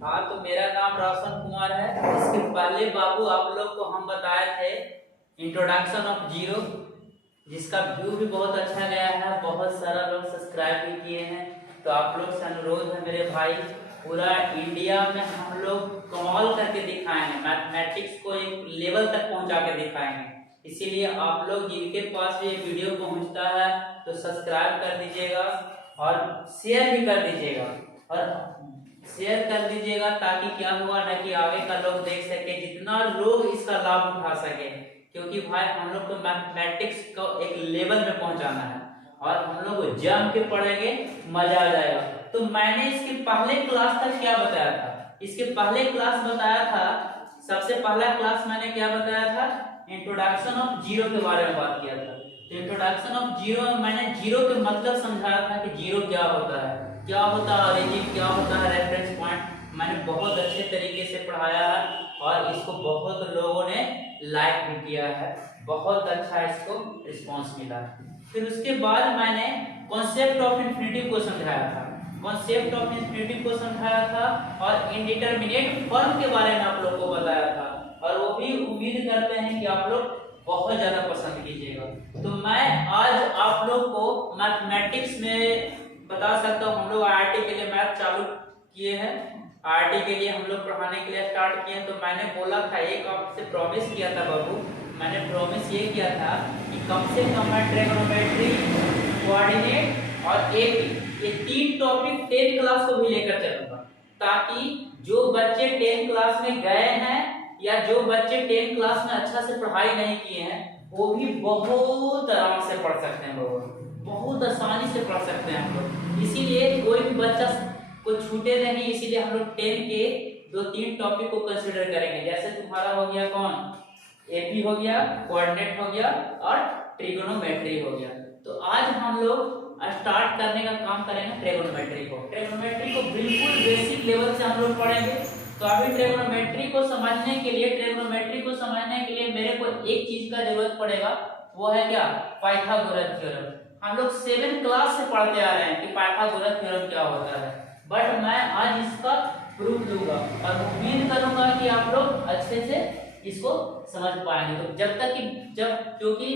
हाँ, तो मेरा नाम रोशन कुमार है। इसके पहले बाबू आप लोग को हम बताए थे इंट्रोडक्शन ऑफ जीरो, जिसका व्यू भी बहुत अच्छा गया है, बहुत सारा लोग सब्सक्राइब भी किए हैं। तो आप लोग से अनुरोध है मेरे भाई, पूरा इंडिया में हम लोग कमाल करके दिखाएंगे, मैथमेटिक्स को एक लेवल तक पहुंचा के दिखाएंगे। इसीलिए आप लोग जिनके पास भी ये वीडियो पहुंचता है तो सब्सक्राइब कर दीजिएगा और शेयर भी कर दीजिएगा, और शेयर कर दीजिएगा ताकि क्या हुआ ना कि आगे का लोग देख सके, जितना लोग इसका लाभ उठा सके। क्योंकि भाई हम लोग को मैथमेटिक्स को एक लेवल में पहुंचाना है और हम लोग जम के पढ़ेंगे, मजा आ जाएगा। तो मैंने इसके पहले क्लास तक क्या बताया था, इसके पहले क्लास बताया था, सबसे पहला क्लास मैंने क्या बताया था, इंट्रोडक्शन ऑफ जीरो के बारे में बात किया था। तो इंट्रोडक्शन ऑफ जीरो में मैंने जीरो के मतलब समझाया था कि जीरो क्या होता है, क्या होता है ओरिजिन, क्या होता है रेफरेंस पॉइंट। मैंने बहुत अच्छे तरीके से पढ़ाया है और इसको बहुत लोगों ने लाइक भी किया है, बहुत अच्छा इसको रिस्पांस मिला। फिर उसके बाद मैंने कॉन्सेप्ट ऑफ इन्फिनिटी को समझाया था, कॉन्सेप्ट ऑफ इन्फिनिटी को समझाया था और इनडिटरमिनेट फॉर्म के बारे में आप लोग को बताया था, और वो भी उम्मीद करते हैं कि आप लोग बहुत ज्यादा पसंद कीजिएगा। तो मैं आज आप लोग को मैथमेटिक्स में बता सकता हूँ, हम लोग आईआईटी के लिए मैथ चालू किए हैं, आईआईटी के लिए हम लोग पढ़ाने के लिए स्टार्ट किए। तो मैंने बोला था, एक आपसे प्रॉमिस किया था बाबू, मैंने प्रॉमिस ये किया था कि कम से कम मैं ट्रिग्नोमेट्री, कोऑर्डिनेट और एपी, ये तीन टॉपिक 10 क्लास को भी लेकर चलूंगा, ताकि जो बच्चे 10 क्लास में गए हैं या जो बच्चे 10 क्लास में अच्छा से पढ़ाई नहीं किए हैं वो भी बहुत आराम से पढ़ सकते हैं बाबू, बहुत आसानी से पढ़ सकते हैं हम लोग। इसीलिए कोई भी बच्चा को छूटे नहीं, इसीलिए हम लोग 10 के 2-3 टॉपिक को कंसीडर करेंगे। जैसे तुम्हारा हो गया कौन, एपी हो गया, कोऑर्डिनेट हो गया और ट्रिगोनोमेट्री हो गया। तो आज हम लोग स्टार्ट करने का काम करेंगे ट्रिगोनोमेट्री को। ट्रिगोनोमेट्री को बिल्कुल बेसिक लेवल से हम लोग पढ़ेंगे। तो अभी ट्रिगोनोमेट्री को समझने के लिए मेरे को एक चीज का जरूरत पड़ेगा, वो है क्या, पाइथागोरस थ्योरम। हम लोग 7 क्लास से पढ़ते आ रहे हैं कि पाइथागोरस थ्योरम क्या होता है, बट मैं आज इसका प्रूफ दूंगा और उम्मीद करूंगा कि आप लोग अच्छे से इसको समझ पाएंगे। तो क्योंकि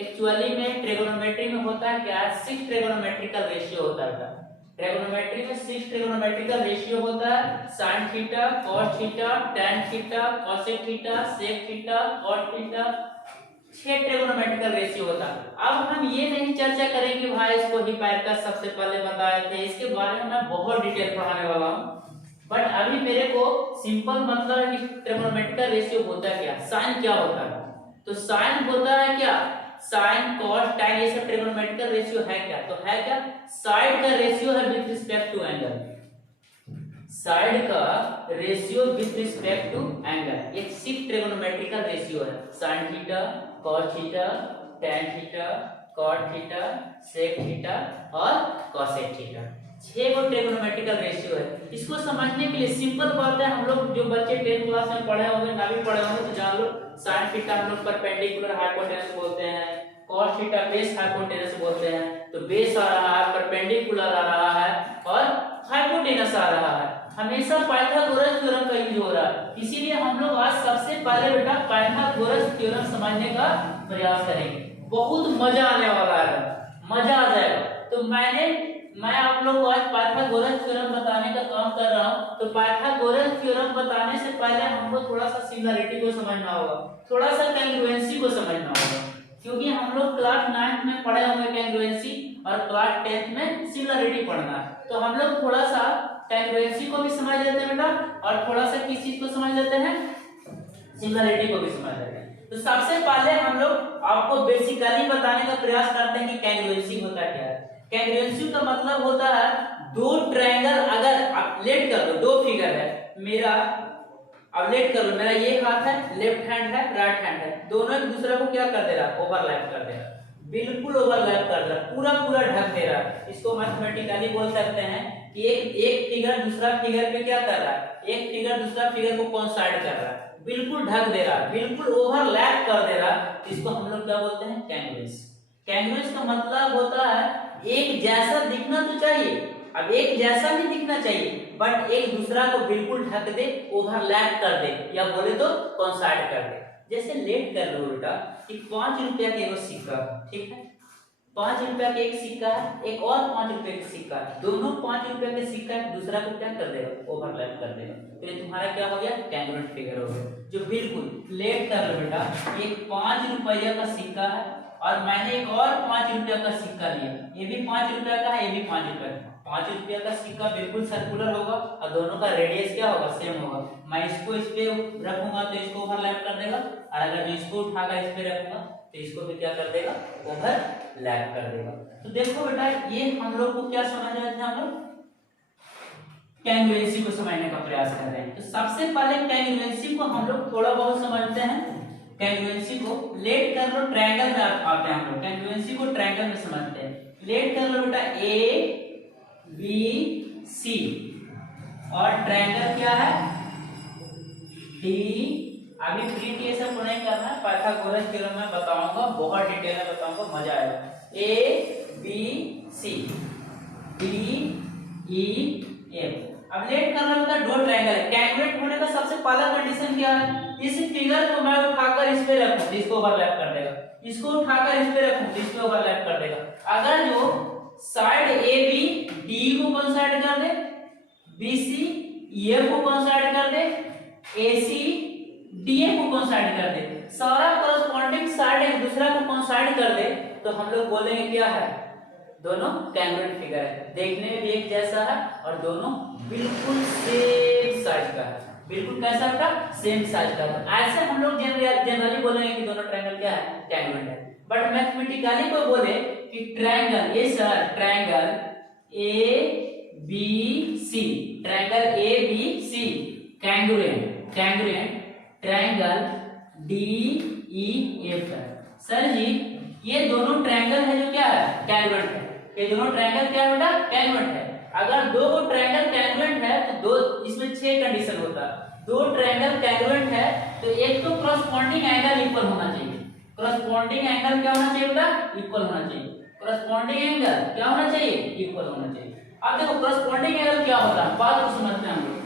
एक्चुअली में ट्रिगोनोमेट्री में होता है क्या, 6 ट्रिगोनोमेट्रिकल रेशियो होता है। ट्रिगोनोमेट्री में 6 ट्रिगोनोमेट्रिकल रेशियो होता है, sin theta, cos theta, tan theta, cosec theta, sec theta, cot theta, 6 trigonometrical ratio होता है। अब हम ये नहीं चर्चा करेंगे भाई इसको हिपार्कस सबसे पहले बताए थे, इसके बारे में मैं बहुत डिटेल पढ़ाने वाला हूँ। बट अभी मेरे को सिंपल मतलब है कि ट्रिगोनोमेट्रिकल रेशियो होता है क्या, साइन क्या होता है। तो साइन होता है क्या, साइन कॉस tan, ये सब ट्रिगोनोमेट्रिकल रेशियो है क्या, तो है क्या, साइड का रेशियो है with respect to angle, side का ratio with respect to angle, ये 6 ट्रिगोनोमेट्रिकल रेशियो है। sin theta, cos theta, tan theta, cot theta, sec theta और cosec थीटा, 6 गो ट्रिगोनोमेट्रिकल रेशियो है। इसको समझने के लिए सिंपल बात है, हम लोग जो बच्चे 10 क्लास में पढ़े होंगे, ना भी पढ़े होंगे, तो जान लो sin थीटा हम लोग परपेंडिकुलर हाइपोटेनस बोलते हैं, cos थीटा बेस हाइपोटेनस बोलते हैं। तो बेस आ रहा है, परपेंडिकुलर आ रहा है और हाइपोटेनस आ रहा है, हमेशा पाइथागोरस थ्योरम का यूज हो रहा है। इसीलिए हम लोग आज सबसे पहले बेटा पाइथागोरस थ्योरम समझने का प्रयास करेंगे, बहुत मजा आने वाला है, मजा आ जाएगा। तो मैं आप लोग को आज पाइथागोरस थ्योरम बताने का काम कर रहा हूं। तो पाइथागोरस थ्योरम बताने से पहले हमको थोड़ा सा सिमिलरिटी को समझना होगा, थोड़ा सा कांग्रुएंसी को समझना होगा, क्योंकि हम लोग क्लास 9 में पढ़े होंगे कांग्रुएंसी और क्लास 10 में सिमिलरिटी पढ़ना है। तो हम लोग थोड़ा सा कांग्रुएंसी को भी समझ लेते हैं बेटा, और थोड़ा सा किस चीज को समझ लेते हैं, सिमिलरिटी को भी समझ लेते हैं। तो सबसे पहले हम लोग आपको बेसिकली बताने का प्रयास करते हैं कि कांग्रुएंसी होता क्या है। कांग्रुएंसी का मतलब होता है दो ट्रायंगल, अगर आप लेट कर दो, दो फिगर है मेरा, अब लेट कर लो, मेरा ये हाथ है, लेफ्ट हैंड है, राइट हैंड है, दोनों एक दूसरे को क्या कर दे रहा है, ओवरलैप कर दे रहा है, बिल्कुल ओवरलैप कर रहा है, पूरा पूरा ढक दे रहा है। इसको मैथमेटिकली बोल सकते हैं कि एक फिगर दूसरा फिगर पे क्या कर रहा है, एक फिगर दूसरा फिगर को कोइंसाइड कर रहा है, बिल्कुल ढक दे रहा है, बिल्कुल ओवरलैप कर दे रहा है। इसको हम लोग क्या बोलते हैं, कांग्रुएंस। कांग्रुएंस का मतलब होता है एक जैसा दिखना तो चाहिए, अब एक जैसा नहीं दिखना चाहिए, बट एक दूसरा को बिल्कुल ढक दे, ओवरलैप कर दे, या बोले तो कोइंसाइड कर दे। जैसे लेट कर लो बेटा कि 5 रुपया का एगो सिक्का, ठीक है, 5 रुपया का एक सिक्का है, एक और 5 रुपये का सिक्का है, दोनों 5 रुपया का सिक्का है, दूसरा को क्या कर देगा, ओवरलैप कर देगा, तो ये तुम्हारा क्या हो गया, कैंगरुएंट फिगर हो गया। जो बिल्कुल लेट कर लो बेटा, एक 5 रुपया का सिक्का है और मैंने एक और 5 रुपया का सिक्का लिया, ये भी 5 रुपया का है, ये भी 5 रुपया का। 5 रुपया का सिक्का बिल्कुल सर्कुलर होगा और दोनों का रेडियस क्या होगा, सेम होगा। मैं इसको इस पे रखूंगा तो इसको ओवरलैप कर देगा, और अगर मैं इसको उठाकर इस पे रखूंगा तो इसको भी क्या कर देगा, ओवरलैप कर देगा। तो देखो बेटा, ये हम लोग को क्या समझ रहे थे, हम लोग कैंगुएंसी को समझने का प्रयास कर रहे हैं। तो सबसे पहले कैंगुएंसी को हम लोग थोड़ा बहुत समझते हैं। कैंगुएंसी को लेट कर लो, ट्रायंगल में आते हैं हम लोग, कैंगुएंसी को ट्रायंगल में समझते हैं। लेट कर लो बेटा ए बी सी, और ट्रायंगल क्या है, डी। अभी प्रिंट ये सब नहीं करना है, पाइथागोरस थ्योरम में बताऊंगा, बहुत डिटेल में बताऊंगा, मजा आएगा। A B C D E F. अब लेट करना होता है, दो ट्रायंगल है, कैंगुएंट होने का सबसे पहला कंडीशन क्या है, इस फिगर को मैं उठाकर इस पे रखूं तो इसको ओवरलैप कर देगा, इसको उठाकर इस पे रखूं तो इसको ओवरलैप कर देगा। अगर जो साइड ए बी डी को कोइंसाइड कर दे, बी सी एफ को कोइंसाइड कर दे, ए सी डी ए को कोइंसाइड कर दे, सारा कॉरस्पॉन्डिंग साइड एक दूसरा को कोइंसाइड कर दे, तो हम लोग बोलेंगे क्या है, दोनों कैंगुएंट फिगर है, देखने में भी एक जैसा है और दोनों बिल्कुल सेम साइज का है। बिल्कुल कैसा बेटा, सेम साइज का है। ऐसे हम लोग जनरली बोलेंगे कि दोनों ट्रायंगल क्या है, कैंगुएंट है। बट मैथमेटिकली कोई बोले कि ट्रायंगल, ये sir triangle A B C, triangle A B C congruent, congruent triangle D E F है। सर जी ये दोनों ट्रायंगल है जो क्या है, कैंगुएंट है। ये दोनों ट्रायंगल क्या है बेटा, कैंगुएंट है। अगर दो ट्रायंगल कैंगुएंट है तो दो, इसमें 6 कंडीशन होता है। दो ट्रायंगल कैंगुएंट है तो एक तो कॉरस्पॉन्डिंग एंगल इक्वल होना चाहिए। कॉरस्पॉन्डिंग एंगल क्या होना चाहिए बेटा, इक्वल होना चाहिए। कॉरस्पॉन्डिंग एंगल क्या होना चाहिए, इक्वल होना चाहिए। अब देखो कॉरस्पॉन्डिंग एंगल क्या होता है, बात को समझते हैं हम लोग।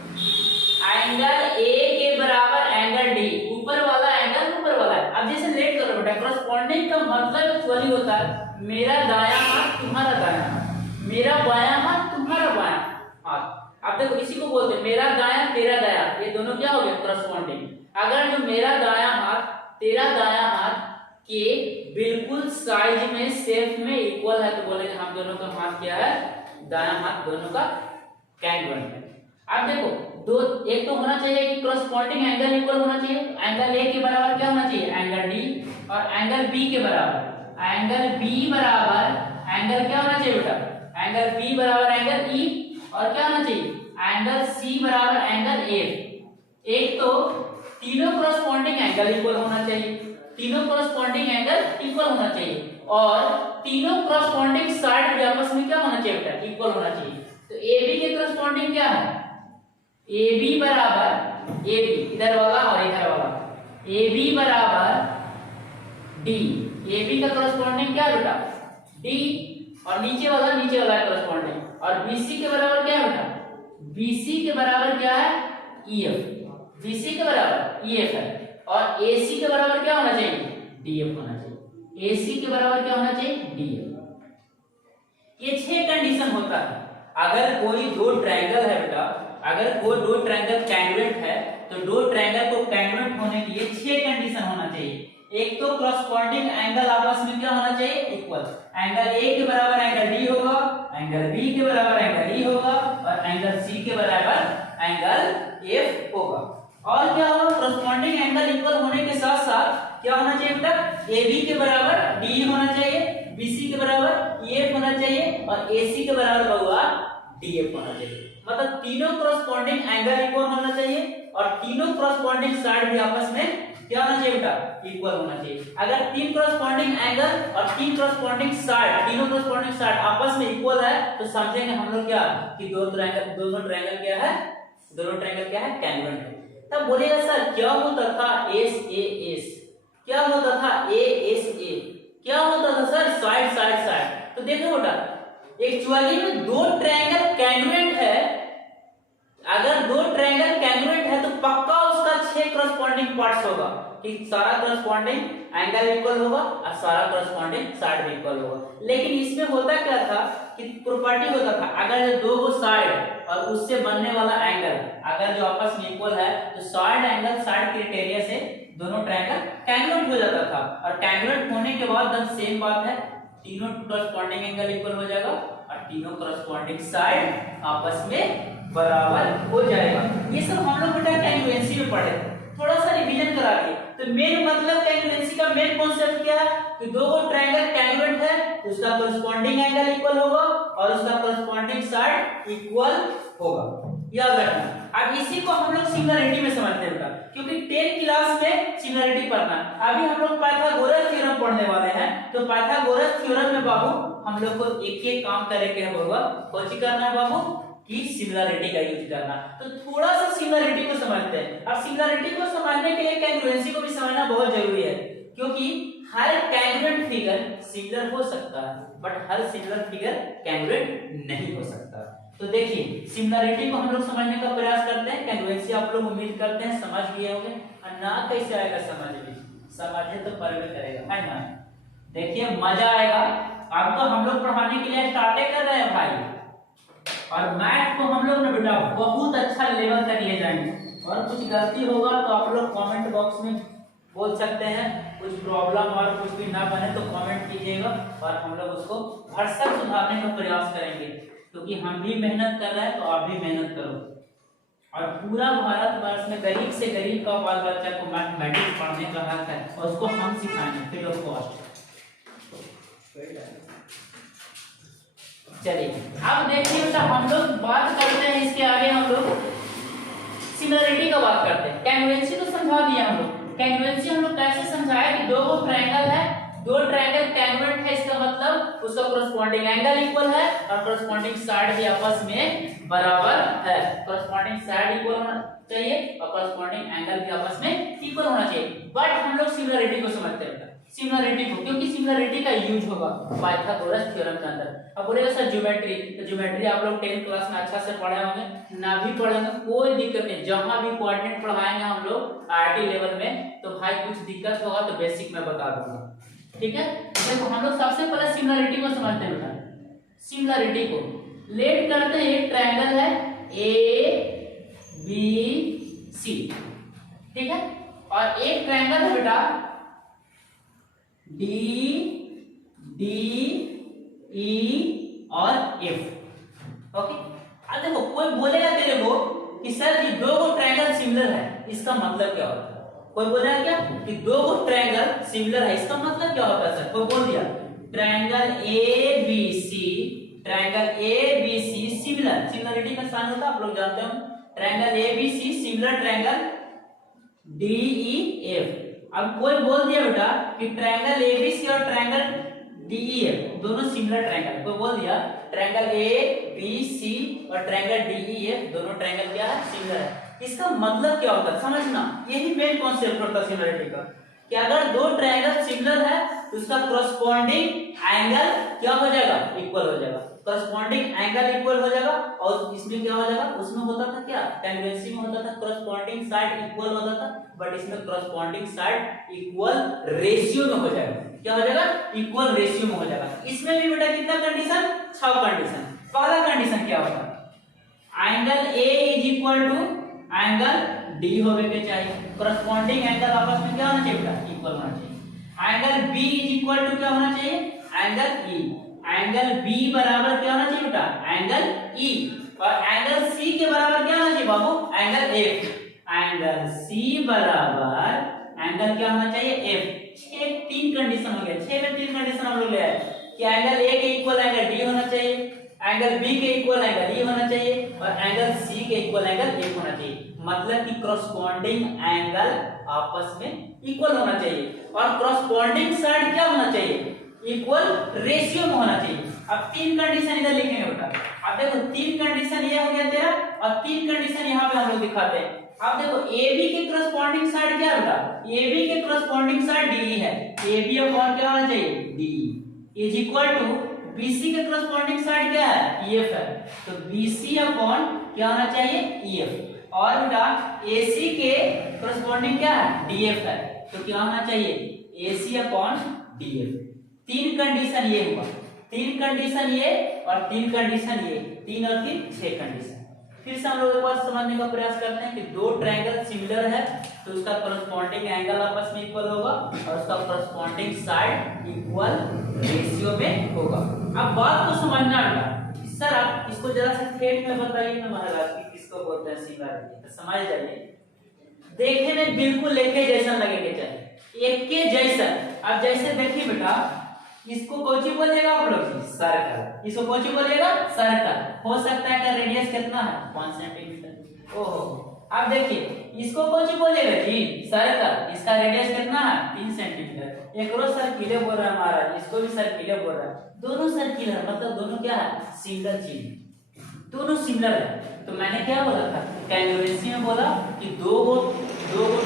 एंगल ए के बराबर एंगल डी, ऊपर वाला एंगल ऊपर वाला है। अब जैसे लेट करो बेटा, कॉरस्पॉन्डिंग का मतलब एक्चुअली होता है मेरा दायां हाथ तुम्हारा दायां हाथ, मेरा बायां हाथ तुम्हारा बायां हाथ। अब देखो इसी को बोलते हैं मेरा दायां तेरा दायां, ये दोनों क्या हो गया, कॉरस्पॉन्डिंग। अगर जो मेरा दायां हाथ तेरा दायां हाथ के बिल्कुल साइज में शेप में इक्वल है तो बोलेंगे हम दोनों का हाथ क्या है, दायां हाथ दोनों का कैंगुएंट है। अब देखो दो, एक तो होना चाहिए कि कॉरस्पॉन्डिंग एंगल इक्वल होना चाहिए। एंगल ए के बराबर क्या होना चाहिए, एंगल डी, और एंगल बी के बराबर, एंगल बी बराबर एंगल क्या होना चाहिए बेटा, एंगल बी बराबर एंगल ई, और क्या होना चाहिए, एंगल सी बराबर एंगल एफ। एक तो तीनों कॉरस्पॉन्डिंग एंगल इक्वल होना चाहिए, तीनों कॉरस्पॉन्डिंग एंगल इक्वल होना चाहिए, और तीनों कॉरस्पॉन्डिंग साइड भी आपस में क्या होना चाहिए बेटा, इक्वल होना चाहिए। तो ए बी के कॉरस्पॉन्डिंग क्या है, ए बी बराबर ए बी इधर वाला और इधर वाला, ए बी बराबर डी। ए बी का कॉरस्पॉन्डिंग क्या है बेटा, डी, और नीचे वाला कॉरस्पॉन्डिंग, और बीसी के बराबर क्या है बेटा, बीसी के बराबर क्या है, ईएफ। बीसी के बराबर ईएफ है, और एसी के बराबर क्या होना चाहिए, डीएफ होना चाहिए। एसी के बराबर क्या होना चाहिए, डीएफ। ये 6 कंडीशन होता है। अगर कोई दो ट्रायंगल है बेटा, अगर कोई दो ट्रायंगल कैंगुएंट है तो दो ट्रायंगल को कैंगुएंट होने के लिए 6 कंडीशन होना चाहिए। एक तो कॉरस्पॉन्डिंग एंगल आपस में क्या होना चाहिए, इक्वल। एंगल ए के बराबर एंगल डी होगा, एंगल बी के बराबर एंगल ई होगा, और एंगल सी के बराबर एंगल एफ होगा। और क्या होगा, कॉरस्पॉन्डिंग एंगल इक्वल होने के साथ साथ क्या होना चाहिए बेटा, ए बी के बराबर डी होना चाहिए, बीसी के बराबर एफ होना चाहिए, और एसी के बराबर होगा डीएफ होना चाहिए। मतलब तीनों कॉरस्पॉन्डिंग एंगल इक्वल होना चाहिए, और तीनों कॉरस्पॉन्डिंग साइड भी आपस में क्या होना चाहिए बेटा, इक्वल होना चाहिए। अगर 3 कॉरस्पॉन्डिंग एंगल और 3 कॉरस्पॉन्डिंग साइड, तीनों कॉरस्पॉन्डिंग साइड आपस में इक्वल है तो समझेंगे हम लोग क्या कि दोनों ट्रायंगल क्या है, दोनों ट्रायंगल क्या है, कैंगुएंट है। तब बोलेगा सर क्या होता था एस ए एस, क्या होता था ए एस ए, क्या होता था सर साइड साइड साइड। तो देखो बेटा एक्चुअली में दो ट्रायंगल कैंग्रुएंट है, अगर दो ट्रायंगल कैंग्रुएंट है तो पक्का उसका 6 करस्पॉन्डिंग पार्ट्स होगा कि सारा करस्पॉन्डिंग एंगल इक्वल होगा और सारा करस्पॉन्डिंग साइड भी इक्वल होगा। लेकिन इसमें होता क्या था कि प्रॉपर्टी होता था, अगर जो दो साइड और उससे बनने वाला एंगल अगर जो आपस में इक्वल है तो साइड एंगल साइड क्राइटेरिया से दोनों ट्रायंगल कैंग्रुएंट हो जाता था। और कैंग्रुएंट होने के बाद द सेम बात है, तीनों करस्पॉन्डिंग एंगल इक्वल हो जाएगा और तीनों करस्पॉन्डिंग साइड आपस में बराबर हो जाएगा। ये सब हम लोग बेटा कैंग्रुएंसी में पढ़े, थोड़ा सा रिवीजन करा के। तो मेन मतलब कैंग्रुएंसी का मेन कॉन्सेप्ट क्या है कि दो ट्रायंगल कैंग्रुएंट है तो उसका करस्पॉन्डिंग एंगल इक्वल होगा और उसका करस्पॉन्डिंग साइड इक्वल होगा, याद रखना। अब इसी को हम लोग सिमिलरिटी में समझते हैं बेटा, क्योंकि 10 क्लास में सिमिलरिटी पढ़ना है। अभी हम लोग पाइथागोरस थ्योरम पढ़ने वाले हैं, तो पाइथागोरस थ्योरम में बाबू हम लोग को एक काम करेंगे होगा, कौन करना है बाबू कि सिमिलरिटी का यूज करना। तो थोड़ा सा सिमिलरिटी को समझते हैं। अब सिमिलरिटी को समझने के लिए कैंग्रुएंसी को भी समझना बहुत जरूरी है, क्योंकि हर कैंग्रुएंट फिगर सिमिलर हो सकता है but her similar figure congruent नहीं हो सकता। तो देखिए सिमिलरिटी को हम लोग समझने का प्रयास करते हैं, कैंग्रुएंसी आप लोग उम्मीद करते हैं समझ गए होंगे। और ना कैसे आएगा समझ में, समझे तो परवे करेगा, है ना। देखिए मजा आएगा। अब तो हम लोग पढ़ाने के लिए स्टार्ट कर रहे हैं भाई, और मैथ को हम लोग ना बेटा बहुत अच्छा लेवल तक ले जाएंगे। और कुछ गलती होगा तो आप लोग कमेंट बॉक्स में बोल सकते हैं, कुछ प्रॉब्लम और कुछ भी ना बने तो कमेंट कीजिएगा और हम लोग उसको भरसक सुधारने का प्रयास करेंगे, क्योंकि हम भी मेहनत कर रहे हैं तो आप भी मेहनत करो। और पूरा भारतवर्ष में गरीब से गरीब का बाल बच्चा को मैथमेटिक्स पढ़ने का हक है और उसको हम सिखाएंगे फ्री ऑफ कॉस्ट। चलिए अब देखिए बेटा हम लोग बात करते हैं, इसके आगे हम लोग सिमिलरिटी का बात करते हैं। कैंग्रुएंसी तो समझा दिया हम लोग। कैंग्रुएंसी हम लोग कैसे समझाए कि दो ट्रायंगल है, दो ट्रायंगल कैंग्रुएंट है, इसका मतलब उसका करस्पॉन्डिंग एंगल इक्वल है और करस्पॉन्डिंग साइड भी आपस में बराबर है। करस्पॉन्डिंग साइड इक्वल होना चाहिए और करस्पॉन्डिंग एंगल भी आपस में इक्वल होना चाहिए। बट हम लोग सिमिलरिटी को समझते हैं, सिमिलरिटी को, क्योंकि सिमिलरिटी का यूज होगा पाइथागोरस थ्योरम के अंदर। अब बोलेगा सर ज्योमेट्री, तो ज्योमेट्री आप लोग 10th क्लास में अच्छा से पढ़े होंगे, ना भी पढ़ेंगे कोई दिक्कत नहीं। जहां भी कोऑर्डिनेट पढ़ाएंगे हम लोग आईआईटी लेवल में तो भाई कुछ दिक्कत होगा तो बेसिक में बता दूंगा, ठीक है। देखो हम लोग सबसे पहले सिमिलरिटी को समझते हैं बेटा। सिमिलरिटी को लेट करते हैं, एक ट्रायंगल है ABC, ठीक है, और एक ट्रायंगल है बेटा DDE और F, ओके। अब देखो कोई बोलेगा तेरे को कि सर जी दो ट्रायंगल सिमिलर है, इसका मतलब क्या होता है? कोई बोलेगा क्या कि दो ट्रायंगल सिमिलर है, इसका मतलब क्या होता है सर? कोई बोल दिया ट्रायंगल ABC सिमिलर, सिमिलरिटी का साइन होता है आप लोग जानते हो, triangle ABC similar triangle DEF। अब कोई बोल दिया बेटा कि ट्रायंगल ABC और ट्रायंगल DEF दोनों सिमिलर ट्रायंगल, कोई बोल दिया ट्रायंगल ABC और ट्रायंगल DEF दोनों ट्रायंगल क्या है? सिमिलर है। इसका मतलब क्या होता है समझना, यही मेन कॉन्सेप्ट होता है सिमिलरिटी का, कि अगर दो ट्रायंगल सिमिलर है तो उसका करस्पॉन्डिंग एंगल क्या हो जाएगा? इक्वल हो जाएगा। करस्पॉन्डिंग एंगल इक्वल हो जाएगा और इसमें क्या हो जाएगा? उसमें होता था क्या, कैंग्रुएंसी में होता था करस्पॉन्डिंग साइड इक्वल होता था, बट इसमें करस्पॉन्डिंग साइड इक्वल रेशियो में हो जाएगा। क्या हो जाएगा? इक्वल रेशियो में हो जाएगा। इसमें भी बेटा कितना कंडीशन? 6 कंडीशन। पहला कंडीशन क्या होता है? Angle A is equal to angle D होवे के चाहिए। करस्पॉन्डिंग एंगल आपस में क्या होना चाहिए बेटा? इक्वल होना चाहिए। Angle B is equal to क्या होना चाहिए? Angle E। एंगल B बराबर क्या होना चाहिए बेटा? Angle E। और एंगल C के बराबर क्या होना चाहिए बाबू? Angle F। एंगल C बराबर एंगल क्या होना चाहिए? F। 3 कंडीशन हो गया। 6 में 3 कंडीशन हम लोग ले आए कि एंगल A के इक्वल एंगल D होना चाहिए, एंगल B के इक्वल एंगल E होना चाहिए और एंगल C के इक्वल एंगल F होना चाहिए। मतलब कि करस्पॉन्डिंग एंगल आपस में इक्वल होना चाहिए और करस्पॉन्डिंग साइड क्या होना चाहिए? इक्वल रेशियो में होना चाहिए। अब 3 कंडीशन इधर लिखेंगे बेटा। अब देखो 3 कंडीशन ये हो गया तेरा और 3 कंडीशन यहाँ पे हम लोग दिखाते हैं। अब देखो AB के करस्पॉन्डिंग साइड क्या है बेटा? AB के करस्पॉन्डिंग साइड DE है। AB अपॉन क्या होना चाहिए? DE is equal to BC के करस्पॉन्डिंग साइड क्या है, EF है, तो BC अपॉन क्या होना चाहिए, EF। और बेटा AC के करस्पॉन्डिंग क्या है, DF है, तो क्या होना चाहिए, AC अपॉन DF। तीन कंडीशन ये हुआ, तीन कंडीशन ये और तीन कंडीशन ये, तीन और तीन 6 कंडीशन। फिर से हम लोग एक बार समझने का प्रयास करते हैं कि दो ट्रायंगल सिमिलर है तो उसका करस्पॉन्डिंग एंगल आपस में इक्वल होगा और उसका करस्पॉन्डिंग साइड इक्वल रेशियो में होगा। अब बात को समझना है सर, आप इसको जरा सा थेट में बताइए ना महाराज कि किसको बोलते हैं सिमिलरिटी, तो समझ जाइए। देखने में बिल्कुल एक ही जैसा लगेगा, चाहिए एक के जैसा। अब जैसे देखिए बेटा, इसको कोची बोलेगा आप लोग, सर्कल। इसको कोची बोलेगा, सर्कल। हो सकता है कि रेडियस कितना है, 5 सेंटीमीटर। ओहो, अब देखिए इसको कोची बोलेगा जी, सर्कल। इसका रेडियस कितना है, 3 सेंटीमीटर। एक और सर्किल बोल रहा है महाराज, इसको भी सर्किल बोल रहा है। दोनों सर्किल है, मतलब दोनों क्या है, सिमिलर चीज, दोनों सिमिलर है। तो मैंने क्या बोला था, कैंग्रुएंसी में बोला कि दो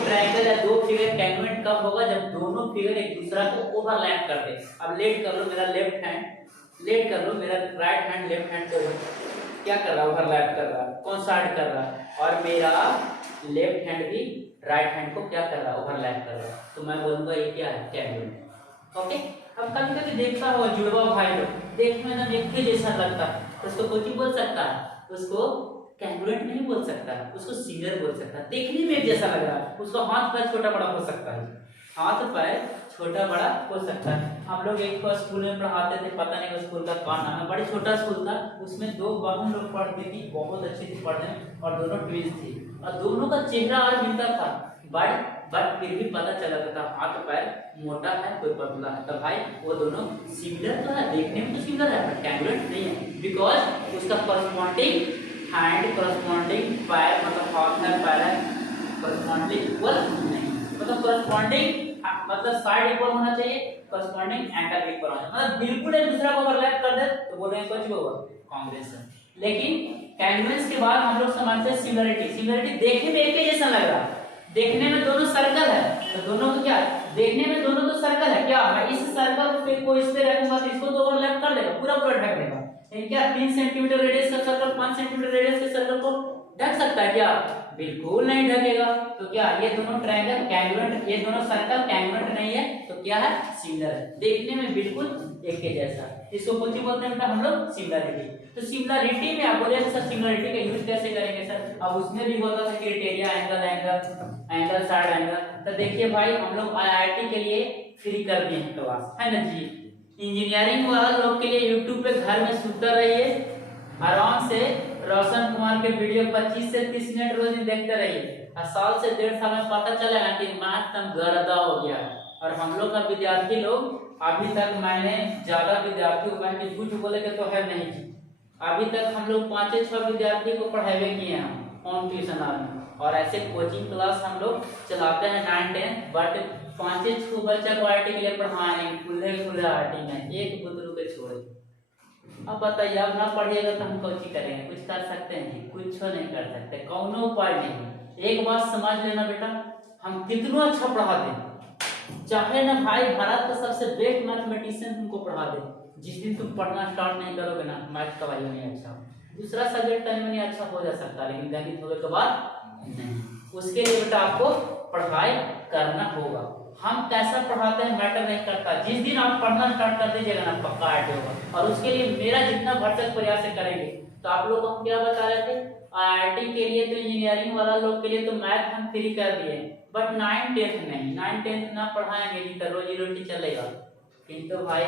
ट्रायंगल या दो फिगर कैंग्रुएंट कब होगा, जब दोनों फिगर एक दूसरा को ओवरलैप कर दे। अब लेट कर लो मेरा लेफ्ट हैंड, लेट कर लो मेरा राइट हैंड लेफ्ट हैंड को क्या कर रहा है, ओवरलैप कर रहा है, कोइंसाइड कर रहा है, और मेरा लेफ्ट हैंड भी राइट हैंड को क्या कर रहा है, ओवरलैप कर रहा है। तो मैं बोलूंगा ये क्या है, कैंग्रुएंट। ओके, अब कभी कभी देखता हो जुड़वा भाई लोग, देखने में एक ही जैसा लगता है, तो उसको कोई बोल सकता है, उसको कैंग्रुएंट नहीं बोल सकता, उसको सिमिलर बोल सकता है। देखने में एक जैसा लग रहा है, उसको हाथ पैर छोटा बड़ा हो सकता है, हाथ पैर छोटा बड़ा हो सकता है। हम लोग एक स्कूल में पढ़ाते थे, पता नहीं उस स्कूल का कौन नाम है, बड़ी छोटा स्कूल था, उसमें 2 बहन लोग पढ़ती थी, बहुत अच्छी थी पढ़ने में, और दोनों ट्विंस थी, और दोनों का चेहरा और मिलता था, बट फिर भी पता चला था हाथ पैर मोटा है कोई पतला है। तो भाई वो दोनों सिमिलर तो है, देखने में तो सिमिलर है, बट कैंग्रुएंट नहीं है, बिकॉज उसका करस्पॉन्डिंग हैंड, करस्पॉन्डिंग पैर, मतलब हाथ है पैर है, करस्पॉन्डिंग इक्वल नहीं, मतलब करस्पॉन्डिंग मतलब साइड इक्वल होना चाहिए, करस्पॉन्डिंग एंगल इक्वल होना चाहिए, मतलब बिल्कुल एक दूसरा को ओवरलैप कर दे तो बोल रहे हैं कुछ होगा कांग्रेशन। लेकिन कैंग्रुएंस के बाद हम लोग समझते हैं सिमिलरिटी। सिमिलरिटी देखने में एक ही जैसा लग रहा है, देखने में दोनों सर्कल है, तो दोनों को क्या, देखने में दोनों तो सर्कल है, क्या मैं इस सर्कल पे को इस पे रखूंगा तो इसको तो ओवरलैप कर लेगा, पूरा ढक देगा। क्या 3 सेंटीमीटर रेडियस का सर्कल 5 सेंटीमीटर रेडियस के सर्कल को ढक सकता है क्या, बिल्कुल नहीं ढकेगा। तो क्या ये दोनों ट्रायंगल कैंग्रुएंट, ये दोनों सर्कल कैंग्रुएंट नहीं है, तो क्या है, सिमिलर है, देखने में बिल्कुल एक ही जैसा। इसको कौन सी बोलते हैं हम लोग, सिमिलरिटी। तो सिमिलरिटी में आप बोले सर सिमिलरिटी का यूज कैसे करेंगे सर, अब उसमें भी होता था क्राइटेरिया, एंगल साइड एंगल। तो देखिए भाई हम लोग IIT के लिए फ्री कर दिए क्लास, है ना जी। इंजीनियरिंग वाला लोग के लिए यूट्यूब पे घर में सुनते रहिए आराम से, रोशन कुमार के वीडियो 25 से 30 मिनट रोज देखते रहिए, और साल से 1.5 साल में पता चलेगा कि मैथ एकदम गर्दा हो गया है। और हम लोग का विद्यार्थी लोग अभी तक, मैंने ज्यादा विद्यार्थी हुआ है, झूठ बोले के तो है नहीं, अभी तक हम लोग 5 से 6 विद्यार्थी को पढ़ाए किए हैं ऑन ट्यूशन आदमी, और ऐसे कोचिंग क्लास हम लोग चलाते हैं 9-10, बट 5 से 6 बच्चा को IIT के लिए पढ़ाएंगे, खुले IIT में एक बुजुर्ग के छोड़े। अब बताइए, अब ना पढ़िएगा तो हम कोचिंग करेंगे, कुछ कर सकते हैं, कुछ नहीं कर सकते, कौनो उपाय नहीं। एक बात समझ लेना बेटा, हम कितना अच्छा पढ़ा दें, चाहे ना भाई भारत का सबसे बेस्ट मैथमेटिशियन तुमको पढ़ा दे, जिस दिन तुम पढ़ना स्टार्ट नहीं करोगे ना, मैथ का वैल्यू नहीं अच्छा, दूसरा सब्जेक्ट टाइम में नहीं अच्छा हो जा सकता, लेकिन गणित होने के बाद नहीं। उसके लिए बेटा आपको पढ़ाई करना होगा। हम कैसा पढ़ाते हैं मैटर नहीं करता, जिस दिन आप पढ़ना स्टार्ट कर दीजिएगा ना, पक्का IIT होगा। और उसके लिए मेरा जितना भरसक प्रयास करेंगे। तो आप लोग हम क्या बता रहे थे, IIT के लिए तो इंजीनियरिंग वाला लोग के लिए तो मैथ हम फ्री कर दिए, बट 9-10 नहीं, 9-10 ना पढ़ाएंगे नहीं तो रोजी रोटी चलेगा, किंतु भाई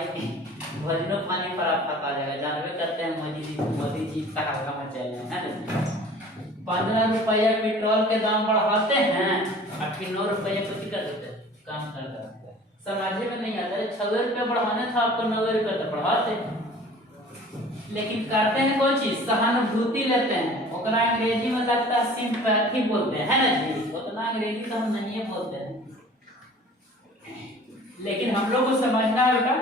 भजनों पानी पर आप आ जाएगा, जानवे करते हैं मोदी जी का हल्का मचाए हैं, है ना। 15 रुपया पेट्रोल के दाम बढ़ाते हैं और फिर 9 रुपया कुछ कर देते हैं, काम कर देते हैं, समझे में नहीं आता है। 6 रुपया बढ़ाने था आपको 9 रुपया तो बढ़ाते, लेकिन करते हैं कोई चीज, सहानुभूति लेते हैं, ओकरा अंग्रेजी में लगता है सिंपैथी बोलते हैं, है ना जी। उतना अंग्रेजी तो हम नहीं बोलते हैं, लेकिन हम लोग को समझना है बेटा,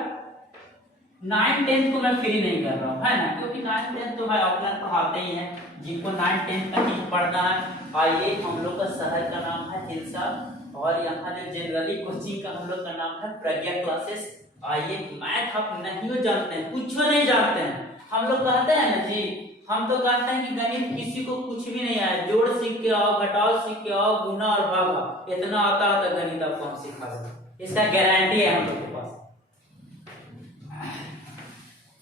9-10 को मैं फ्री नहीं कर रहा हूँ, है ना, क्योंकि 9-10 तो भाई ऑफलाइन पढ़ाते ही हैं, जिनको 9-10 का चीज पढ़ना है। आइए, हम लोग का शहर का नाम है हिलसा, और यहाँ जो जनरली कोचिंग का हम लोग का नाम है प्रज्ञा क्लासेस, आइए मैथ आप नहीं जानते हैं, कुछ नहीं जानते हैं। हम लोग कहते हैं ना जी, हम तो कहते हैं कि गणित किसी को कुछ भी नहीं आया, जोड़ सीख के आओ, घटाओ सीख के आओ, गुना और भागा इतना आता है तो गणित आपको हम सिखा देंगे, इसका गारंटी है हम लोग के पास।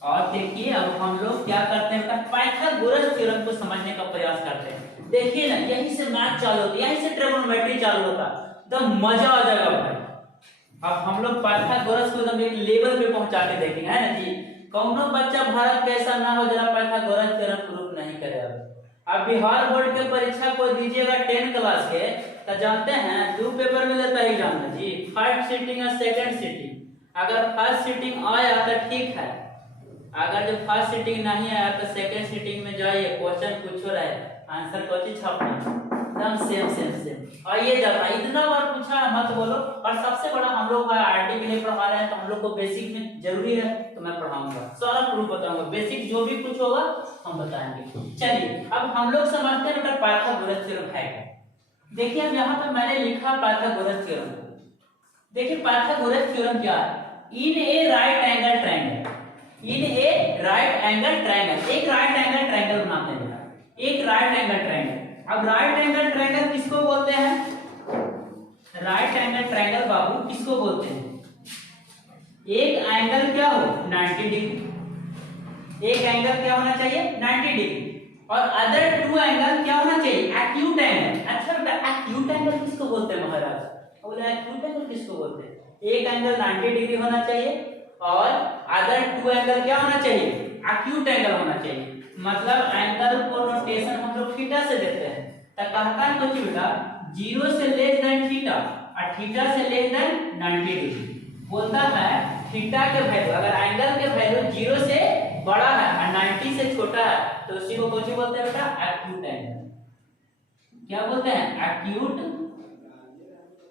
और देखिए अब हम लोग क्या करते हैं, पाइथागोरस थ्योरम को समझने का प्रयास करते हैं। देखिए ना, यहीं से मैथ चालू होता है, यहीं से ट्रिग्नोमेट्री चालू होता है, तो मजा आ जाएगा भाई। अब हम लोग पाइथागोरस को एकदम एक लेवल पे पहुंचा के देखेंगे, है ना जी। कौनो बच्चा भारत का ऐसा ना हो जरा पाइथागोरस थ्योरम प्रूफ नहीं करे। अब बिहार बोर्ड के परीक्षा को दीजिएगा 10 क्लास के, तो जानते हैं 2 पेपर में लेता है एग्जाम में जी, फर्स्ट सीटिंग और सेकंड सीटिंग। अगर फर्स्ट सीटिंग आया तो ठीक है, अगर जो फर्स्ट सीटिंग नहीं आया तो सेकंड सीटिंग में जाइए, क्वेश्चन कुछ हो रहा है, आंसर कोची छापना एकदम सेम। और ये जब इतना बार पूछा मत बोलो। और सबसे बड़ा हम लोग आरटी के लिए पढ़ा रहे हैं, तो हम लोग को बेसिक में जरूरी है, तो मैं पढ़ाऊंगा, सारा प्रूफ बताऊंगा, बेसिक जो भी कुछ होगा हम बताएंगे। चलिए अब हम लोग समझते हैं बेटा पाइथागोरस थ्योरम है क्या। देखिए अब यहाँ पे मैंने लिखा पाइथागोरस थ्योरम। देखिए पाइथागोरस थ्योरम क्या है, in a right angle triangle, in a right angle triangle, एक राइट एंगल ट्रायंगल बनाते हैं बेटा, एक राइट एंगल ट्रायंगल। अब राइट एंगल ट्रायंगल किसको बोलते हैं, राइट एंगल ट्रायंगल बाबू किसको बोलते हैं, एक एंगल क्या हो 90 डिग्री, एक एंगल क्या होना चाहिए 90 डिग्री, और अदर 2 एंगल क्या होना चाहिए एक्यूट एंगल। अच्छा बेटा एक्यूट एंगल किसको बोलते हैं महाराज, बोले एक्यूट एंगल किसको बोलते हैं, एक एंगल 90 डिग्री होना चाहिए और अदर 2 एंगल क्या होना चाहिए एक्यूट एंगल होना चाहिए। मतलब एंगल को नोटेशन हम लोग थीटा से देते हैं, तो कहता है कुछ बेटा 0 से लेस देन थीटा और थीटा से लेस देन 90 डिग्री। बोलता है थीटा के वैल्यू, अगर एंगल के वैल्यू 0 से बड़ा है और 90 से छोटा है तो उसी को कुछ बोलते हैं बेटा एक्यूट एंगल। क्या बोलते हैं एक्यूट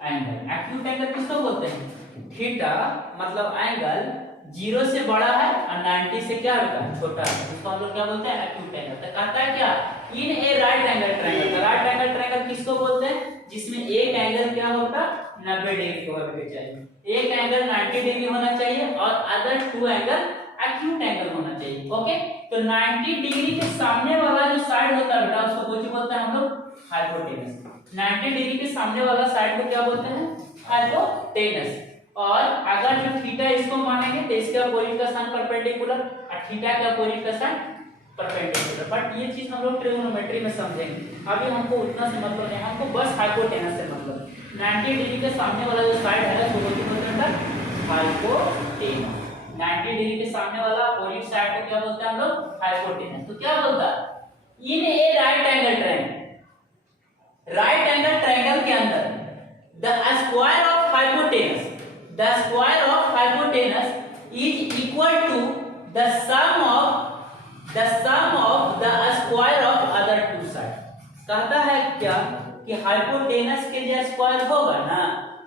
एंगल। एक्यूट एंगल किसको बोलते हैं, थीटा मतलब एंगल 0 से बड़ा है और 90 से क्या होता है छोटा है, इसको हम लोग क्या बोलते हैं एक्यूट एंगल। तो कहता है क्या इन ए राइट एंगल ट्रायंगल, तो राइट एंगल ट्रायंगल किसको बोलते हैं, जिसमें एक एंगल क्या होता 90 डिग्री होना चाहिए, एक एंगल 90 डिग्री होना चाहिए और अदर 2 एंगल एक्यूट एंगल होना चाहिए। ओके, तो 90 डिग्री के सामने वाला जो साइड होता है बेटा उसको कुछ बोलते हैं हम लोग हाइपोटेनस। 90 डिग्री के सामने वाला साइड को क्या बोलते हैं हाइपोटेनस। और अगर जो थीटा इसको मानेंगे तो इसके अपोजिट का साइन परपेंडिकुलर और थीटा के अपोजिट का साइन परपेंडिकुलर। बट ये चीज हम लोग ट्रिग्नोमेट्री में समझेंगे, अभी हमको उतना से मतलब नहीं, हमको बस हाइपोटेनस से मतलब 90 डिग्री के सामने वाला जो साइड है उसको बोलते हैं हाइपोटेनस। 90 डिग्री के सामने वाला अपोजिट साइड को क्या बोलते हैं हम लोग हाइपोटेनस। तो क्या बोलता है in a right angle triangle, right angle triangle के अंदर the square of hypotenuse, the square of hypotenuse is equal to the sum of the square of other 2 sides। कहता है क्या कि हाइपोटेनस के जो स्क्वायर होगा ना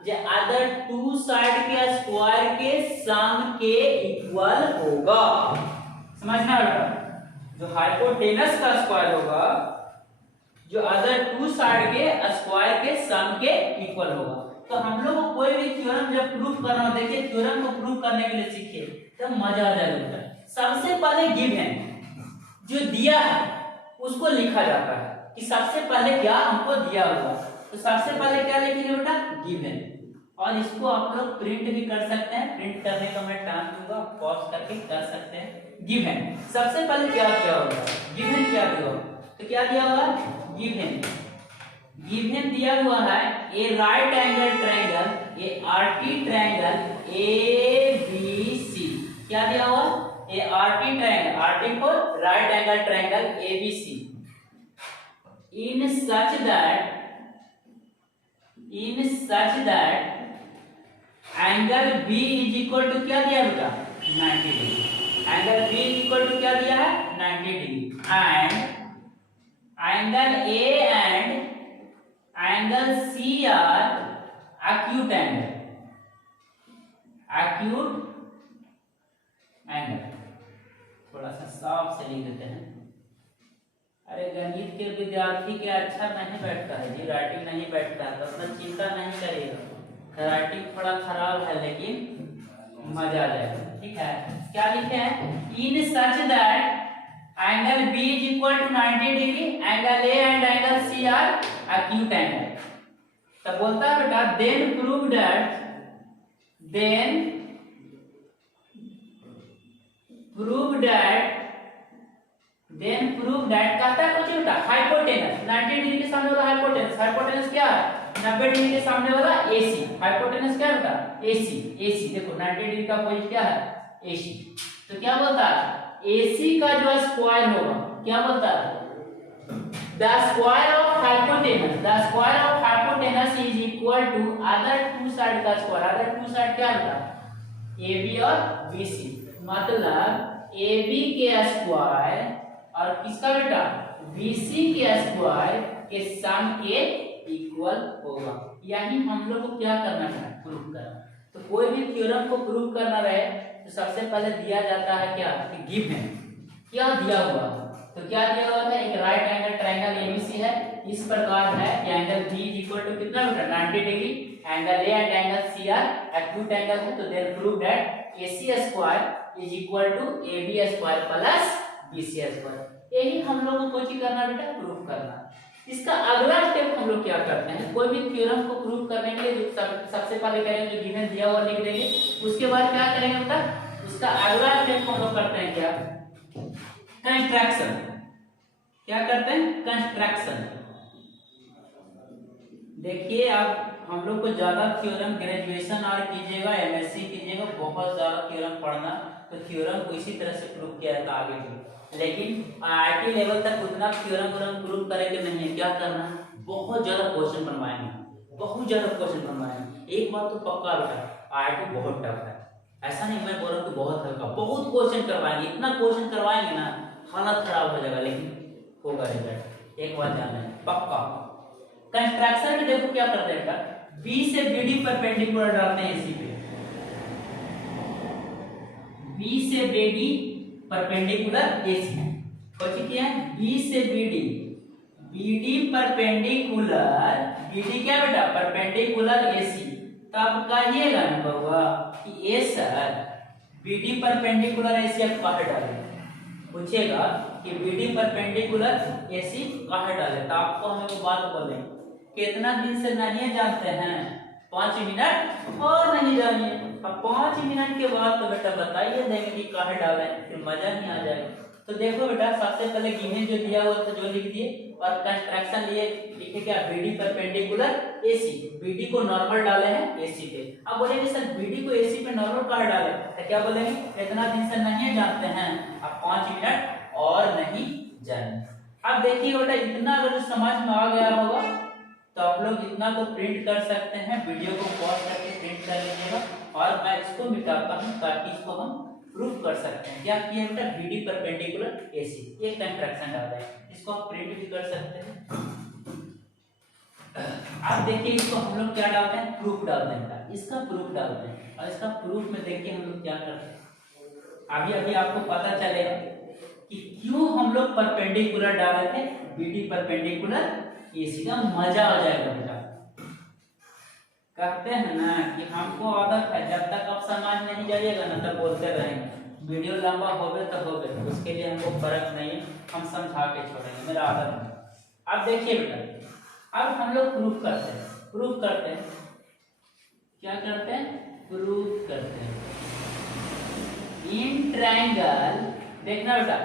जो अदर 2 साइड के स्क्वायर के सम के इक्वल होगा। समझना बेटा, जो हाइपोटेनस का स्क्वायर होगा जो अदर 2 साइड के स्क्वायर के सम के इक्वल होगा। तो हम लोग को कोई भी थ्योरम जब प्रूफ करना हो, देखिए थ्योरम को प्रूफ करने के लिए सीखिए तो मजा आ जाएगा। सबसे पहले गिवन जो दिया है उसको लिखा जाता है कि सबसे पहले क्या हमको दिया हुआ, तो सबसे पहले क्या लिखेंगे बेटा गिवन। और इसको आप लोग प्रिंट भी कर सकते हैं, प्रिंट करने का मैं टाइम दूंगा, पॉज करके कर सकते हैं। गिवन सबसे पहले क्या दिया होगा, गिवन क्या दिया होगा, तो क्या दिया हुआ गिवन, गिवन दिया हुआ है a right angle triangle, a RT triangle A B C. क्या दिया हुआ a RT triangle, RT for right angle triangle A B C in such that angle B is equal to क्या दिया बेटा 90 degree, angle B is equal to क्या दिया है 90 degree, and angle A and angle C are acute angle, acute angle. थोड़ा सा साफ से लिख देते हैं। अरे गणित के विद्यार्थी के अच्छा नहीं बैठता है जी, राइटिंग नहीं बैठता है तो अपना चिंता नहीं करिएगा, राइटिंग थोड़ा खराब है लेकिन मजा आ जाएगा। ठीक है, क्या लिखे हैं, in such that angle B is equal to 90 degree, angle A and angle C are acute angle. तब बोलता है बेटा देन प्रूव दैट कहता है कुछ बेटा हाइपोटेनस 90 डिग्री के सामने वाला हाइपोटेनस क्या है, 90 डिग्री के सामने वाला एसी। हाइपोटेनस क्या है बेटा, एसी। देखो 90 डिग्री का अपोजिट क्या है, एसी। तो क्या बोलता है, एसी का जो स्क्वायर होगा, क्या बोलता है, the square of hypotenuse is equal to other two side का स्क्वायर। अदर टू साइड क्या होता है, AB और BC। मतलब AB के स्क्वायर और किसका बेटा, BC के स्क्वायर के सम के इक्वल होगा। यानी हम लोग को क्या करना है, प्रूव करना। तो कोई भी थ्योरम को प्रूव करना रहे तो सबसे पहले दिया जाता है क्या, गिवन। क्या दिया हुआ, तो क्या दिया हुआ था, एक राइट एंगल ट्रायंगल ABC है, इस प्रकार है कि angle B is equal to कितना बेटा, 90 degree, angle A and angle C are acute angle है। तो then prove that AC square is equal to AB square plus BC square. यही हम लोग को कुछ करना बेटा, प्रूव करना। इसका अगला स्टेप हम लोग क्या करते हैं, कोई भी थ्योरम को प्रूव करने के लिए सबसे पहले करेंगे जो गिवन दिया हुआ लिख देंगे, उसके बाद क्या करेंगे बेटा, उसका अगला स्टेप हम लोग करते हैं क्या, कंस्ट्रक्शन। क्या करते हैं, कंस्ट्रक्शन। देखिए अब हम लोग को ज्यादा थ्योरम ग्रेजुएशन और कीजिएगा, MSc कीजिएगा, बहुत ज्यादा थ्योरम पढ़ना, तो थ्योरम को इसी तरह से प्रूव किया जाता आगे भी। लेकिन IIT लेवल तक उतना थ्योरम प्रूव करेंगे नहीं है, क्या करना है, बहुत ज्यादा क्वेश्चन बनवाएंगे। एक बात तो पक्का बेटा, IIT बहुत टफ है, ऐसा नहीं मैं बोल रहा हूँ कि बहुत हल्का, बहुत क्वेश्चन करवाएंगे, इतना क्वेश्चन करवाएंगे ना हालत खराब हो जाएगा, लेकिन होगा रिजल्ट, एक बात जान लें पक्का। कंस्ट्रक्शन में देखो क्या करते हैं बेटा, B से BD परपेंडिकुलर डालते हैं इसी पे, B से BD परपेंडिकुलर AC है। कुछ किया है, B से BD परपेंडिकुलर, BD क्या बेटा, परपेंडिकुलर AC। तो आप कहिएगा ना बउआ कि ए सर BD परपेंडिकुलर AC आप कहाँ डाले, पूछेगा कि BD परपेंडिकुलर AC कहाँ डाले, तो आपको हम एक बात बोले, कितना दिन से नहीं जानते हैं, 5 मिनट और नहीं जानिए, अब 5 मिनट के बाद तो बेटा बताइए देंगे कि कहाँ डाले, फिर मजा नहीं आ जाएगा। तो देखो बेटा सबसे पहले गिवन जो दिया हुआ था जो लिख दिए, और कंस्ट्रक्शन लिए लिखे क्या, BD परपेंडिकुलर AC, BD को नॉर्मल डाले हैं AC पे। अब बोलेंगे सर BD को AC पे नॉर्मल कहाँ डाले, तो क्या बोलेंगे, इतना दिन से नहीं जानते हैं, अब 5 मिनट और नहीं जाने। अब देखिए बेटा इतना अगर समझ में आ गया होगा तो आप लोग इतना को प्रिंट कर सकते हैं, वीडियो को पॉज करके प्रिंट कर लीजिएगा, और मैं इसको मिटाता हूं ताकि इसको हम प्रूफ कर सकते हैं। क्या किया बेटा, BD परपेंडिकुलर AC, ये कंस्ट्रक्शन डाला है, इसको आप प्रिंट भी कर सकते हैं। अब देखिए इसको हम लोग क्या डालते हैं, प्रूफ डालते हैं, इसका प्रूफ डालते हैं, और इसका प्रूफ में देखिए हम लोग क्या करते हैं, अभी आपको पता चलेगा कि क्यों हम लोग परपेंडिकुलर डाले थे, BD परपेंडिकुलर AC का मजा आ जाएगा बेटा। कहते हैं ना कि हमको आदत है, जब तक आप समझ नहीं जाइएगा ना तब बोलते रहेंगे, वीडियो लंबा होवे तो होवे, उसके लिए हमको फर्क नहीं है, हम समझा के छोड़ेंगे, मेरा आदत है। अब देखिए बेटा, अब हम लोग प्रूफ करते हैं, क्या करते हैं, प्रूफ करते हैं इन ट्रायंगल। देखना बेटा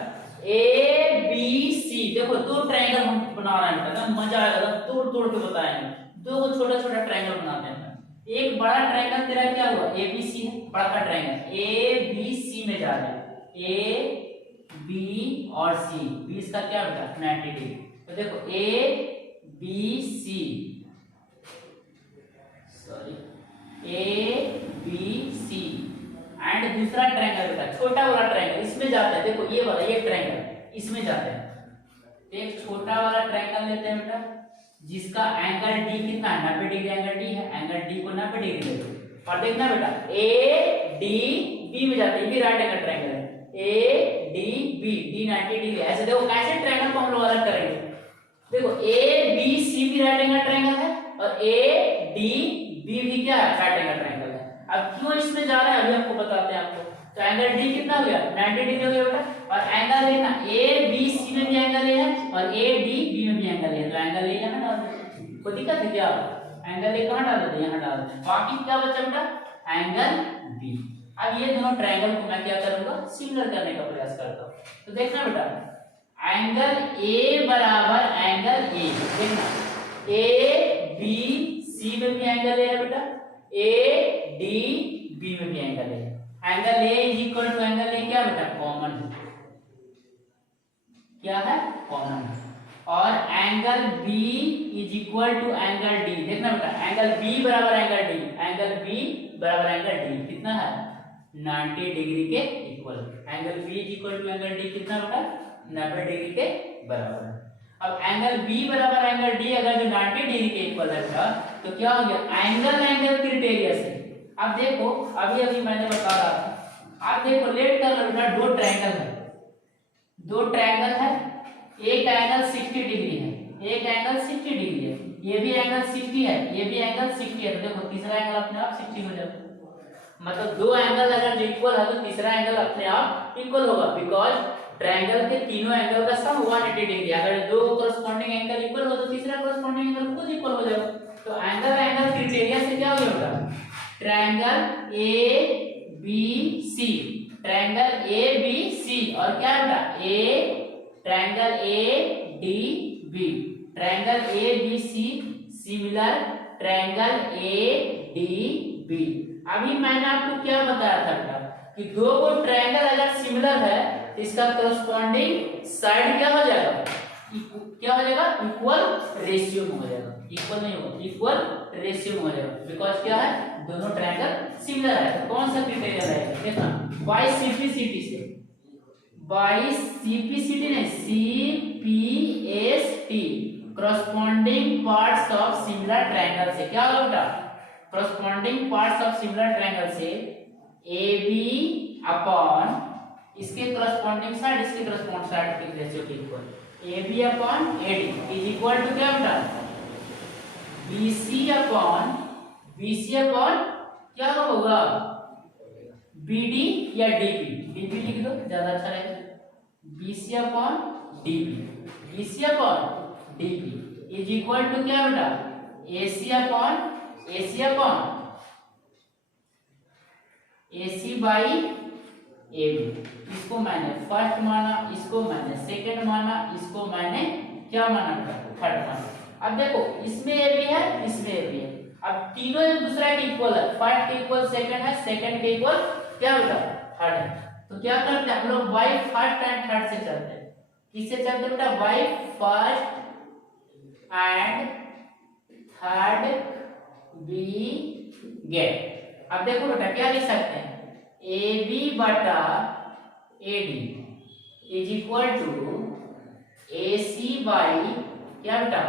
ABC, देखो 2 ट्रायंगल हम बना रहे हैं बेटा, मजा आएगा, तोड़ के बताएंगे। 2 छोटा ट्रायंगल बनाते हैं, एक बड़ा ट्रायंगल तेरा क्या हुआ, ABC है, बड़ा का ट्रायंगल ABC में जा रहा है, AB और C, 20 का क्या बेटा 90 डिग्री। तो देखो ABC, ABC एंड दूसरा ट्रायंगल बेटा, छोटा वाला ट्रायंगल इसमें जाता है, देखो ये वाला, ये ट्रायंगल इसमें जाता है, एक छोटा वाला ट्रायंगल लेते हैं बेटा, जिसका एंगल D कितना है, 90 डिग्री एंगल D है, एंगल D को 90 डिग्री लेते हैं, और देखना बेटा ADB में जाता है, ये भी राइट एंगल ट्रायंगल है, ADB, D 90 डिग्री। ऐसे देखो कैसे ट्रायंगल को हम लोग अलग करेंगे, देखो ABC भी राइट एंगल ट्रायंगल है, और ADB भी क्या है, राइट एंगल ट्रायंगल है। अब क्यों इसमें जा रहा है अभी आपको बताते हैं आपको। तो एंगल डी कितना हो गया 90 डिग्री हो गया बेटा, और एंगल ए ना ए बी सी में भी एंगल ए है और ए डी बी में भी एंगल ए है, तो एंगल ए यहाँ डाल देते। कोई दिक्कत है क्या? एंगल ए कहाँ डाल देते? यहाँ डाल देते। बाकी क्या बचा बेटा? Angle B. अब ये दोनों ट्रायंगल को मैं क्या करूंगा? सिमिलर करने का प्रयास करता हूँ। तो देखना बेटा, एंगल ए बराबर एंगल ए, देखना ए बी सी में भी एंगल ए है बेटा, ए डी बी में भी angle A. Angle A is equal to angle A क्या बेटा? कॉमन है। क्या है? कॉमन है। और angle B is equal to angle D, देखना बेटा एंगल बी बराबर एंगल डी, एंगल बी बराबर एंगल डी कितना है? 90 डिग्री के equal. Angle B is equal to angle D कितना बेटा? 90 डिग्री के बराबर है। अब एंगल बी बराबर एंगल डी अगर जो 90 डिग्री के इक्वल है तो क्या हो गया? एंगल एंगल क्राइटेरिया से। अब देखो अभी अभी मैंने बता रहा था, आप देखो लेट कर लो बेटा, दो ट्रायंगल है, दो ट्रायंगल है, एक एंगल 60 डिग्री है, एक एंगल 60 डिग्री है, ये भी एंगल 60 है, ये भी एंगल 60 है, तो देखो तीसरा एंगल अपने आप 60 हो जाता है। मतलब दो एंगल अगर जो इक्वल है तो तीसरा एंगल अपने आप इक्वल होगा, बिकॉज ट्रायंगल के तीनों एंगल का सम 180 डिग्री। अगर दो कोरस्पॉन्डिंग एंगल इक्वल हो तो तीसरा कोरस्पॉन्डिंग एंगल खुद इक्वल हो जाएगा। तो एंगल एंगल क्राइटेरिया से क्या हो गया? Triangle A B C, triangle A B C, और क्या बेटा? A triangle A D B, triangle A B C similar triangle A D B. अभी मैंने आपको क्या बताया था बेटा कि दो को ट्रायंगल अगर सिमिलर है तो इसका कोरस्पॉन्डिंग साइड क्या हो जाएगा? क्या हो जाएगा? इक्वल रेशियो में हो जाएगा। इक्वल नहीं होगा, इक्वल रेशियो में हो जाएगा, बिकॉज क्या है? दोनों ट्रायंगल सिमिलर है। तो कौन सा क्राइटेरिया रहेगा? देखना बाय सीपीसीटी से, बाय सीपीसीटी नहीं CPST, corresponding parts of similar triangle से क्या होगा बेटा? corresponding parts of similar triangle से AB अपॉन इसके corresponding साइड, इसके corresponding साइड की रेशियो के equal AB upon AD is equal to क्या बेटा? BC अपॉन क्या होगा? BD या DB, DB लिख दो ज्यादा अच्छा रहेगा। BC upon DB, BC upon DB is equal to क्या बेटा? AC upon AC by AB। इसको मैंने फर्स्ट माना, इसको मैंने सेकंड माना, इसको मैंने क्या माना? थर्ड माना। अब देखो इसमें AB है, इसमें AB है, अब तीनों एक दूसरे के इक्वल है, फर्स्ट के इक्वल सेकंड है, सेकंड के इक्वल क्या बेटा? थर्ड है। तो क्या करते हैं हम लोग? बाई फर्स्ट एंड थर्ड से चलते हैं। किससे चलते हैं बेटा? By first and third we get. अब देखो बेटा क्या लिख सकते हैं? ए बी बटा A D is equal to A C by क्या बेटा?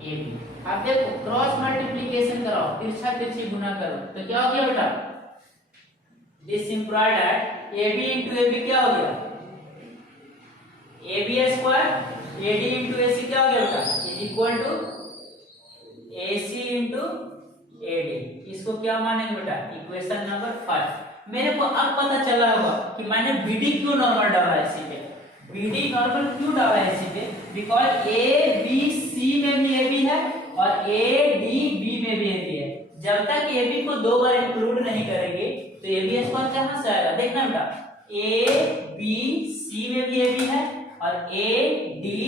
A B. अब देखो क्रॉस मल्टीप्लीकेशन कराओ, तिरछा तिरछी गुना करो, तो क्या हो गया बेटा? This implied that A B into A B क्या हो गया? A B square, A D into A C क्या हो गया बेटा? Is equal to A C into A D. इसको क्या मानेंगे बेटा? Equation number 5। मेरे को अब पता चला होगा कि मैंने BD क्यों नॉर्मल डाला है इसी पे। BD नॉर्मल क्यों डाला है इसी पे? बिकॉज ए बी सी में भी AB है और ए डी बी में भी AB है। जब तक AB को दो बार इंक्लूड नहीं करेंगे तो AB स्क्वायर कहां से आएगा? देखना बेटा ए बी सी में भी AB है और ए डी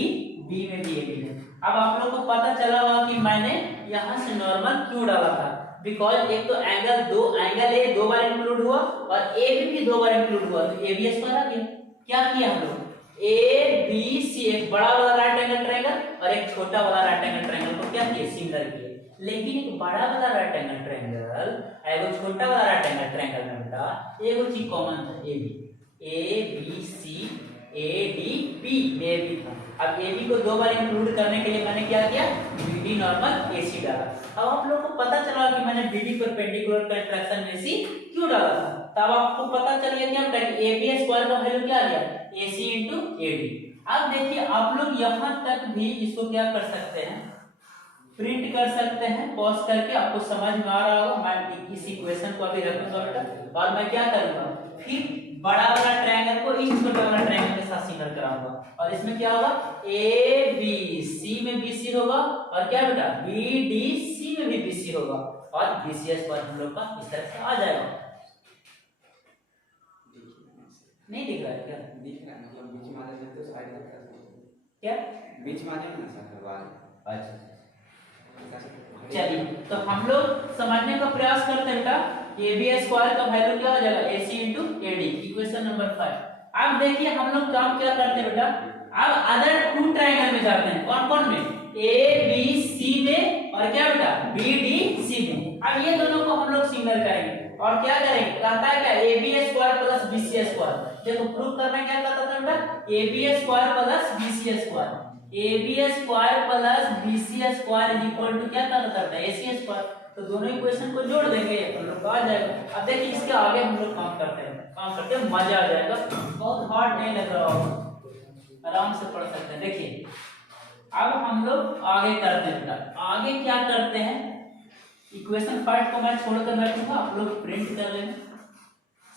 बी में भी AB है। अब आप लोग को पता चला होगा कि मैंने यहाँ से नॉर्मल क्यों डाला था, बिकॉज एक तो एंगल ए दो बार इंक्लूड हुआ और ए भी दो बार इंक्लूड हुआ, तो ए बी स्क्वायर आ गया। क्या किया हम लोग? ए बी सी, एक बड़ा वाला राइट एंगल ट्रायंगल और एक छोटा वाला राइट एंगल ट्रायंगल को क्या किया? सिमिलर किया। लेकिन एक बड़ा वाला राइट एंगल ट्रायंगल एगो छोटा वाला राइट एंगल ट्रायंगल में बेटा एगो चीज कॉमन था, A B C A D B में भी था। अब ए बी को दो बार इंक्लूड करने के लिए मैंने क्या किया? BD नॉर्मल AC डाला। अब आप लोगों को पता चला कि मैंने BD परपेंडिकुलर कंट्रैक्शन AC क्यों डाला था। तब आपको पता चल गया कि हम AB स्क्वायर का वैल्यू क्या आ गया? AC into AD। अब देखिए आप लोग यहाँ तक भी इसको क्या कर सकते हैं? प्रिंट कर सकते हैं पॉज करके। आपको समझ में आ रहा होगा। मैं इस इक्वेशन को अभी रखूंगा बेटा और मैं क्या करूंगा, फिर बड़ा वाला ट्रायंगल को इस छोटा वाला ट्रायंगल के साथ सिमिलर कराऊंगा। और इसमें क्या होगा, ए बी सी में बी सी होगा और क्या बेटा बी डी सी में भी बी सी होगा और बीसीएस पर हम लोग का इस तरह से आ जाएगा। नहीं दिख रहा है क्या? दिख रहा है, मतलब बीच में आ जाए तो साइड में क्या बीच में आ जाए ना सर। अच्छा चलिए, तो हम लोग समझने का प्रयास करते हैं बेटा। ए बी स्क्वायर का वैल्यू क्या हो जाएगा, A C into A D. Equation number 5। अब देखिए हम लोग काम क्या करते हैं बेटा, अब अदर टू ट्रायंगल में जाते हैं। कौन कौन में, ए बी सी में और क्या बेटा बी डी सी में। अब ये दोनों को हम लोग सिमिलर करेंगे और क्या करेंगे, कहता है क्या A B square plus B C square. देखो प्रूफ करना क्या कहता था बेटा, A B square plus B C square. A B square plus B C square is equal to क्या करता है, ए सी स्क्वायर। तो दोनों इक्वेशन को जोड़ देंगे हम लोग आ जाएगा। अब देखिए इसके आगे हम लोग काम करते हैं, मजा आ जाएगा, बहुत हार्ड नहीं लग रहा होगा, आराम से पढ़ सकते हैं। देखिए अब हम लोग आगे करते हैं बेटा। आगे क्या करते हैं, इक्वेशन 5 को मैं छोड़कर रखूंगा, आप लोग प्रिंट कर लेना,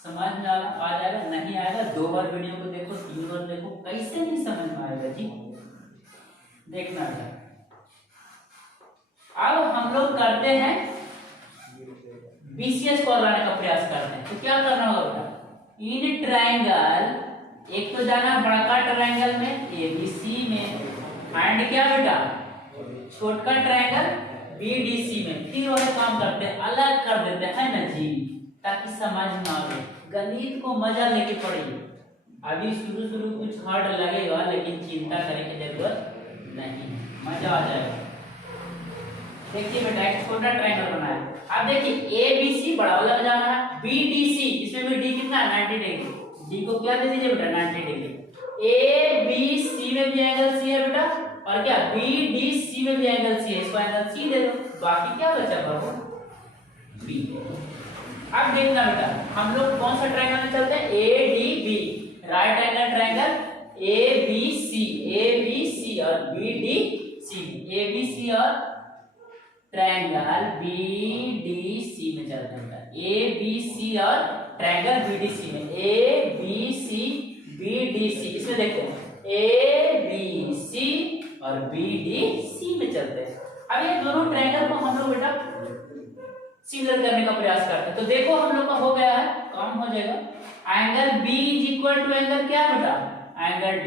समझ में आ जाएगा। नहीं आएगा 2 बार वीडियो को देखो, 3 बार देखो, कैसे नहीं समझ में आएगा जी, देखना है। अब हम लोग करते हैं बीसीएस को लाने का प्रयास करते हैं। तो क्या करना होगा, इन ट्रायंगल एक तो जाना बड़का ट्रायंगल में एबीसी में एंड क्या बेटा छोटका ट्रायंगल बीडीसी में, फिर वह काम करते हैं अलग कर देते हैं ना जी, ताकि समझ में आए। गणित को मजा लेके पढ़िए। अभी शुरू कुछ हार्ड लगेगा लेकिन चिंता करने की जरूरत नहीं, मजा आ जाएगा। देखिए बेटा एक छोटा ट्रायंगल बनाया। अब देखिए ए बी सी बड़ा वाला जाना है, बी डी सी इसमें भी डी कितना 90 डिग्री, डी को क्या दे दीजिए बेटा 90 डिग्री। ए बी सी में भी एंगल सी है बेटा और क्या बी डी सी में भी एंगल सी है, इसको एंगल सी दे दो, बाकी क्या बचा बाबू बी। अब देखना बेटा हम लोग कौन सा ट्रायंगल में चलते हैं, A D B, right angle triangle A B C और B D C, A B C और ट्रायंगल बी डी सी में चलते हैं। ए बी सी और ट्रायंगल बी डी सी में, A B C B D C, इसमें देखो ए B C और बी डी सी में चलते हैं। अब ये दोनों ट्रायंगल को हम लोग बेटा सिमिलर करने का प्रयास करते हैं। तो देखो हम लोग का हो गया है, काम हो जाएगा। Angle B is equal to angle क्या बेटा, एंगल D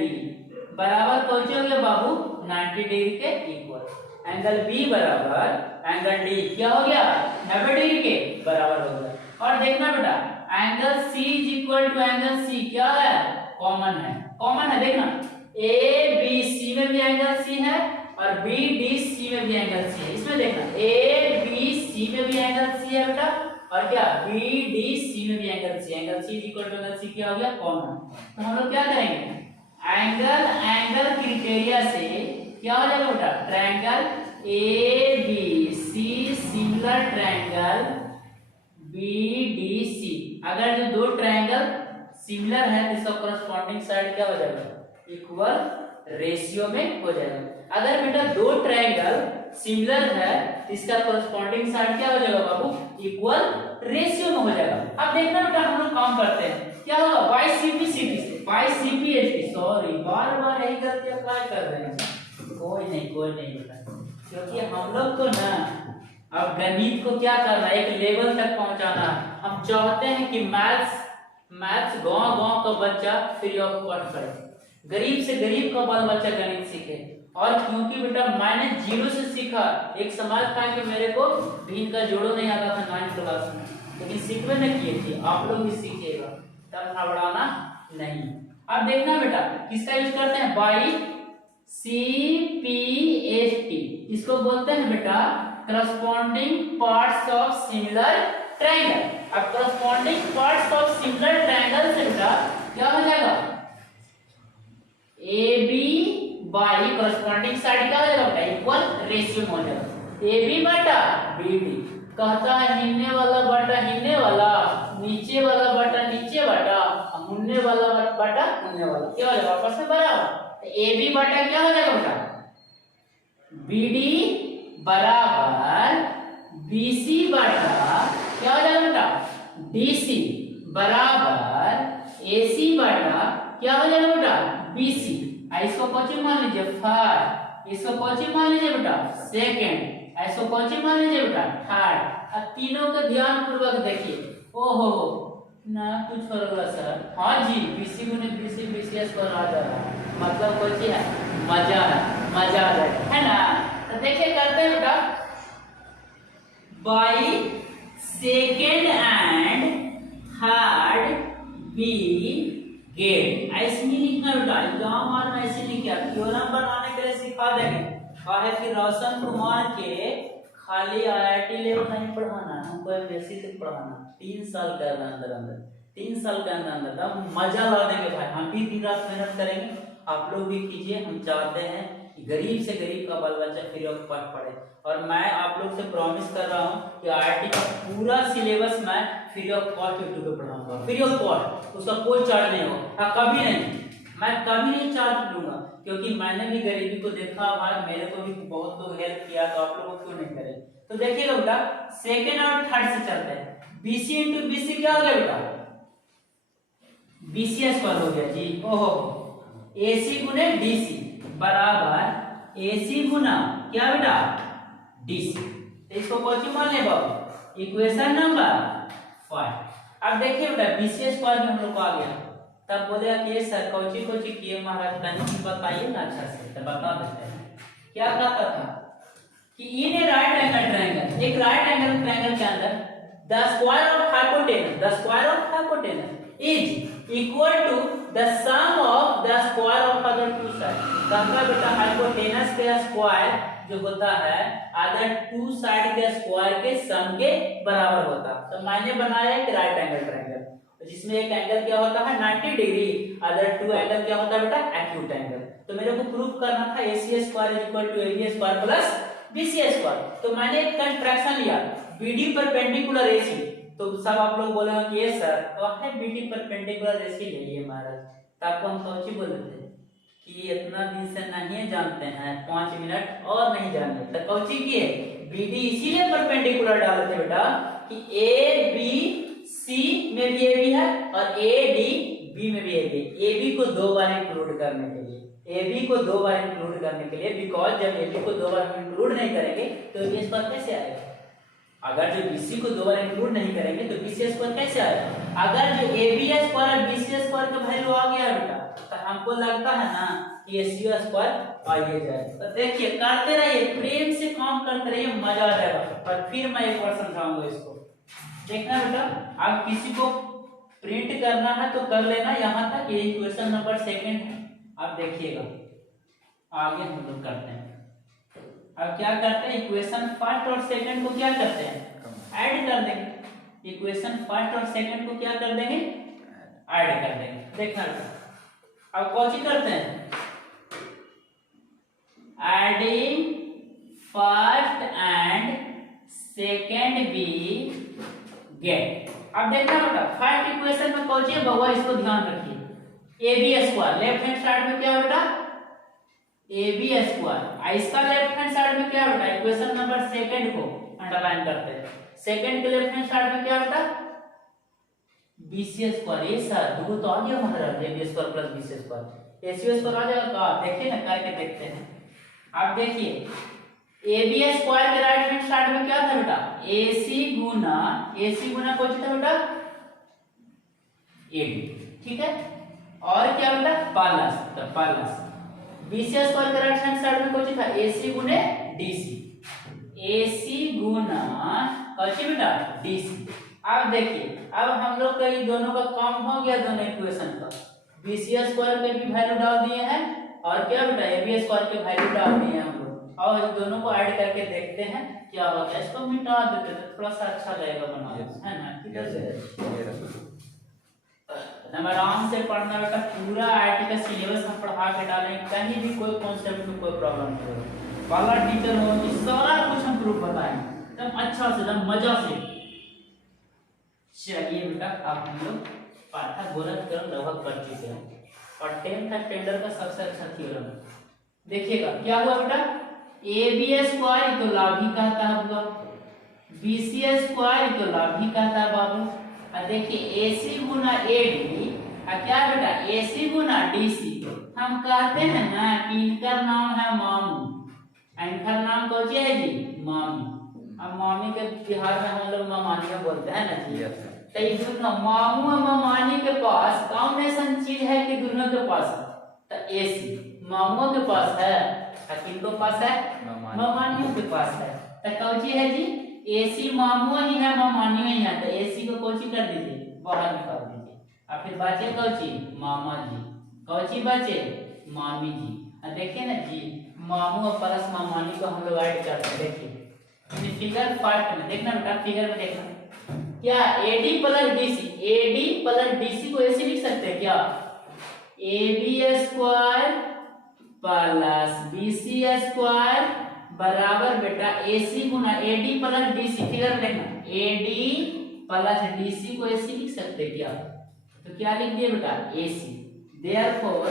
बराबर पहुंचे होंगे बाबू 90 डिग्री के इक्वल। एंगल B बराबर एंगल D क्या हो गया 90 डिग्री के बराबर हो गया। और देखना बेटा angle C is equal to angle C क्या है, कॉमन है, देखना A B C में भी एंगल C है और B D C में भी एंगल C है। इसमें देखना A B C में भी एंगल C है बेटा और क्या B D C में भी angle C, angle C equal to angle C क्या हो गया कॉमन। तो हम लोग क्या करेंगे, एंगल क्राइटेरिया से क्या हो जाएगा बेटा, triangle ABC similar triangle BDC। अगर जो दो ट्रायंगल सिमिलर है तो इसका कॉरस्पॉन्डिंग साइड क्या हो जाएगा, इक्वल रेशियो में हो जाएगा। अगर बेटा दो ट्रायंगल सिमिलर है तो इसका कॉरस्पॉन्डिंग साइड क्या हो जाएगा बाबू, इक्वल रेशियो में हो जाएगा। अब देखना बेटा हम लोग काम करते हैं क्या होगा, बाई सीपी सीटी से बाई सीपी एचपी, सॉरी बार यही गलतियां क्या कर रहे हैं, कोई नहीं बेटा, क्योंकि हम लोग को ना अब गणित को क्या करना है, एक लेवल तक पहुंचाना। हम चाहते हैं कि मैथ्स गांव का बच्चा फ्री ऑफ कॉस्ट पढ़े, गरीब से गरीब का बाल बच्चा गणित सीखे। और क्योंकि बेटा मैंने 0 से सीखा, एक समाज था कि मेरे को भिन्न का जोड़ो नहीं आता था 9th क्लास में, लेकिन सीखने न किए थे, आप लोग भी सीखिएगा, तब घबराना नहीं। अब देखना बेटा किसका यूज करते हैं, बाई CPST, इसको बोलते हैं बेटा corresponding parts of similar triangle. अब corresponding parts of similar triangle से बेटा क्या हो जाएगा, AB बाई करस्पॉन्डिंग साइड क्या हो जाएगा बेटा, इक्वल रेशियो में हो जाएगा। AB बटा BD कहता है हिलने वाला बटा हिलने वाला, नीचे वाला बटा नीचे बटा, मुड़ने वाला बटा मुड़ने वाला, क्या हो जाएगा आपस में बराबर। AB बटा क्या हो जाएगा बेटा, BD बराबर BC बटा क्या हो जाएगा बेटा DC बराबर AC बटा क्या हो जाएगा बेटा BC। इसको कोची मान लीजिए फर्स्ट, इसको कोची मान लीजिए बेटा सेकंड, इसको कोची मान लीजिए बेटा थर्ड। अब तीनों को ध्यान पूर्वक देखिए। ओहो ना कुछ हो रहा सर। हाँ जी BC गुने BC BCS पर आ जा रहा है, मतलब कोची है मजा है, मजा आ जाए है ना। तो देखिए करते हैं बेटा by second and third we get ऐसे नहीं लिखना बेटा, यहाँ मारना ऐसे नहीं किया। थ्योरम बनाने के लिए सिखा देंगे और है फिर रोशन कुमार के खाली IIT लेवल नहीं पढ़ाना, हमको बेसिक पढ़ाना। 3 साल के अंदर अंदर 3 साल के अंदर अंदर तब मजा ला देंगे भाई। हम भी दिन रात मेहनत करेंगे, आप लोग भी कीजिए। हम चाहते हैं कि गरीब से गरीब का बाल बच्चा फ्री ऑफ कॉस्ट पढ़े। और मैं आप लोग से प्रॉमिस कर रहा हूँ कि IIT का पूरा सिलेबस मैं फ्री ऑफ कॉस्ट यूट्यूब पे पढ़ाऊंगा, फ्री ऑफ कॉस्ट। उसका कोई चार्ज नहीं होगा, कभी नहीं, मैं कभी नहीं चार्ज लूंगा, क्योंकि मैंने भी गरीबी को देखा भाई, मेरे को भी बहुत लोग हेल्प किया, तो आप लोगों को क्यों नहीं करें। तो देखिएगा बेटा सेकेंड और थर्ड से चलते हैं। BC इंटू BC क्या हो गया बेटा BCS पर हो गया जी। ओहो AC गुने DC बराबर AC गुना क्या बेटा DC। तो इसको कौन मान ले बाबू इक्वेशन नंबर 5। अब देखिए बेटा BCS स्क्वायर में हम लोग को आ गया। तब बोले कि सर कौची कौची किए महाराज तनिक बताइए ना अच्छा से। तो बता देते हैं क्या कहता था कि in a right angle triangle, एक राइट एंगल ट्रायंगल के अंदर the square of hypotenuse is equal to the sum of the square of other two side. कहता बेटा हाइपोटेनस के स्क्वायर जो होता है अदर टू साइड के स्क्वायर के सम के बराबर होता। तो मैंने बनाया एक राइट एंगल ट्रायंगल जिसमें एक एंगल क्या होता है 90 डिग्री, अदर टू एंगल क्या होता है बेटा एक्यूट एंगल। तो मेरे को प्रूफ करना था AC square equal to AB square plus BC square. तो मैंने एक कंट्रैक्शन लिया BD परपेंडिकुलर AC। तो सब आप लोग बोलेंगे कि ये सर क्या है BD परपेंडिकुलर AC यही है महाराज। तो आपको हम कौची बोले थे कि इतना दिन से नहीं जानते हैं, 5 मिनट और नहीं जानते। तो कौची किए BD इसीलिए परपेंडिकुलर डाले थे बेटा कि ABC में भी AB है और AD में भी AB। AB को 2 बार इंक्लूड करने के लिए, AB को 2 बार इंक्लूड करने के लिए, बिकॉज जब AB को 2 बार इंक्लूड नहीं करेंगे तो AB स्क्वायर कैसे आएगा। अगर जो BC को 2 बार इंक्लूड नहीं करेंगे तो BC स्क्वायर कैसे आएगा। अगर जो AB स्क्वायर और BC स्क्वायर का वैल्यू आ गया बेटा तो हमको लगता है ना कि AC स्क्वायर आइए जाए। तो देखिए करते रहिए, प्रेम से काम करते रहिए, मजा आ जाएगा। और फिर मैं एक बार समझाऊंगा इसको। देखना बेटा आप किसी को प्रिंट करना है तो कर लेना, यहाँ तक ये इक्वेशन नंबर सेकंड है। आप देखिएगा आगे हम लोग करते हैं। अब क्या करते हैं इक्वेशन फर्स्ट और सेकंड को क्या करते हैं ऐड कर देंगे। इक्वेशन फर्स्ट और सेकंड को क्या कर देंगे ऐड कर देंगे। देखना बेटा अब कौन सी करते हैं adding first and second we get. अब देखना बेटा फर्स्ट इक्वेशन में कौन सी है बउआ, इसको ध्यान रखिए। AB square left hand side में क्या है बेटा AB स्क्वायर, इसका लेफ्ट हैंड साइड में क्या है बेटा इक्वेशन नंबर सेकंड को अंडरलाइन करते हैं। सेकंड के लेफ्ट हैंड साइड में क्या है बेटा BC स्क्वायर। ये सर दो तो आ गया हमारा AB square plus BC square, AC square आ जाएगा। तो देखिए ना करके देखते हैं। अब देखिए AB स्क्वायर के राइट हैंड साइड में क्या था बेटा AC गुना कौन सा था बेटा AB, ठीक है। और क्या बेटा प्लस, तो प्लस BC स्क्वायर के राइट हैंड साइड में कौन सा था AC गुने DC, AC गुना कौन सा बेटा DC। अब देखिए अब हम लोग का ये दोनों का काम हो गया, दोनों इक्वेशन का। BC स्क्वायर के भी वैल्यू डाल दिए हैं और क्या बेटा AB स्क्वायर के वैल्यू डाल दिए हैं हम लोग। और इन दोनों को ऐड करके देखते हैं क्या होता है। इसको मिटा देते हैं थोड़ा सा अच्छा लगेगा बनाना, है ना। किधर से हम आराम से पढ़ना बेटा, पूरा IIT का सिलेबस हम पढ़ा के डालेंगे, कहीं भी कोई कॉन्सेप्ट में कोई प्रॉब्लम नहीं होगा। वाला टीचर हो तो सारा कुछ हम प्रूफ बताएंगे एकदम अच्छा से, एकदम मजा से। चलिए बेटा आप हम लोग पाइथागोरस थ्योरम लगभग पढ़ चुके हैं और 10th स्टैंडर्ड का सबसे अच्छा थ्योरम। देखिएगा क्या हुआ बेटा ए बी स्क्वायर तो लाभ ही कहता है बुआ, बी सी स्क्वायर तो लाभ ही कहता है बाबू। और देखिए ए सी गुना ए डी, क्या बेटा ए सी गुना डी सी। हम कहते हैं ना कि इनका नाम है मामू, इनका नाम कौन सी है जी, मामी। अब मामी के बिहार में हम लोग मामानी बोलते हैं ना जी। तो ये दोनों मामू और मामानी के पास कॉम्बिनेशन चीज है कि दोनों के पास है, तो ए सी मामुओं के पास है, किनको पास है, मामानियों के पास है। तो कौची है जी, एसी मामू ही है मामानी ही है, तो एसी को कौची कर दीजिए, बाहर निकाल दीजिए। और फिर बचे कौची, मामा जी, कौची बचे, मामी जी। और देखिए ना जी, मामू और प्लस मामानी को हम लोग ऐड करते हैं। देखिए फिगर 5 में देखना बेटा, फिगर में देखना क्या AD plus DC, AD plus DC को ऐसे लिख सकते हैं क्या, A B square plus B C square बराबर बेटा एसी गुना एडी प्लस डीसी। फिगर में देखना एडी प्लस डीसी को ऐसे लिख सकते हैं क्या, तो क्या लिख दिए बेटा, AC. Therefore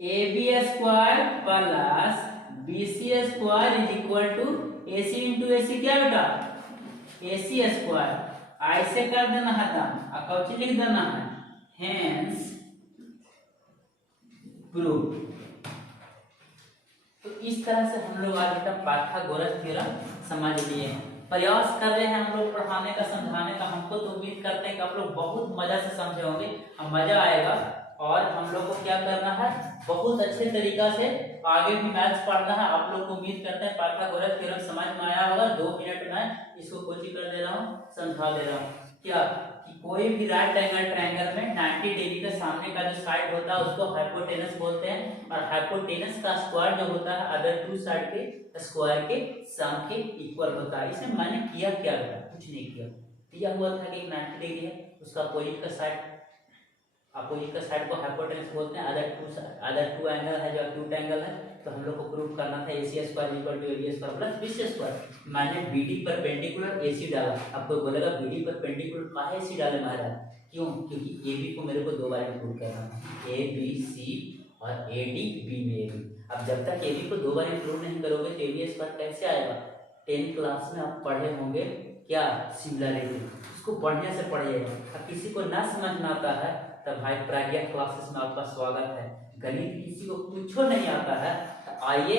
A B square plus B C square is equal to AC into AC, क्या बेटा, एसी स्क्वायर। ऐसे कर देना है दाम, कौची लिख देना है, हेंस प्रूव। तो इस तरह से हम लोग आज बेटा पाइथागोरस थ्योरम समझ लिए हैं। प्रयास कर रहे हैं हम लोग पढ़ाने का, समझाने का। हमको तो उम्मीद करते हैं कि आप लोग बहुत मजा से समझे होंगे और मजा आएगा। और हम लोग को क्या करना है, बहुत अच्छे तरीका से आगे भी मैथ्स पढ़ना है। आप लोग को उम्मीद करते हैं पाइथागोरस थ्योरम समझ में आया होगा। 2 मिनट में इसको कोची कर दे रहा हूँ, समझा दे रहा हूँ। क्या कि कोई भी राइट एंगल ट्रायंगल में 90 डिग्री के सामने का जो साइड होता है उसको हाइपोटेनस बोलते हैं। और हाइपोटेनस का स्क्वायर जो होता है अदर 2 साइड के स्क्वायर के सम के इक्वल होता है। इसमें मैंने किया क्या था, कुछ नहीं किया। दिया हुआ था कि 90 डिग्री है, उसका अपोजिट का साइड, अपोजिट का साइड को हाइपोटेनस बोलते हैं। अदर टू एंगल है जो एक्यूट एंगल है, तो हम लोग को प्रूव करना था AC square equal to AB square plus BC square. मैंने BD परपेंडिकुलर AC डाला। आपको बोलेगा BD परपेंडिकुलर काहे AC डाले महाराज, क्यों, क्योंकि AB को मेरे को 2 बार इंक्लूड करना था, ABC और AD B में AB। अब जब तक AB को 2 बार इंक्लूड नहीं करोगे तो AB स्क्वायर कैसे आएगा। 10 क्लास में आप पढ़े होंगे क्या, सिमिलरिटी, उसको बढ़िया से पढ़िएगा। अब किसी को ना समझ में आता है तो भाई प्रज्ञा क्लासेस में आपका स्वागत है। गणित किसी को कुछ नहीं आता है तो आइए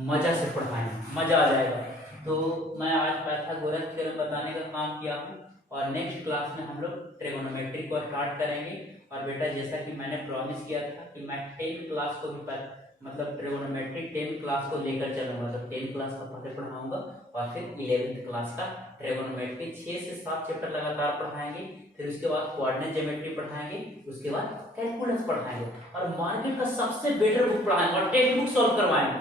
मजा से पढ़ाएं, मजा आ जाएगा। तो मैं आज पाइथागोरस थ्योरम बताने का काम किया हूँ और नेक्स्ट क्लास में हम लोग ट्रिगोनोमेट्री को स्टार्ट करेंगे। और बेटा जैसा कि मैंने प्रॉमिस किया था कि मैं 10 क्लास को भी मतलब ट्रिगोनोमेट्री 10 क्लास को लेकर चलूंगा, तो 10 क्लास का पहले पढ़ाऊंगा और फिर 11th क्लास का ट्रिगोनोमेट्री 6 से 7 चैप्टर लगातार पढ़ाएंगे। फिर उसके बाद कोऑर्डिनेट ज्योमेट्री पढ़ाएंगे, उसके बाद कैलकुलस पढ़ाएंगे और मार्केट का सबसे बेटर बुक पढ़ाएंगे और टेक्स्ट बुक सॉल्व करवाएंगे।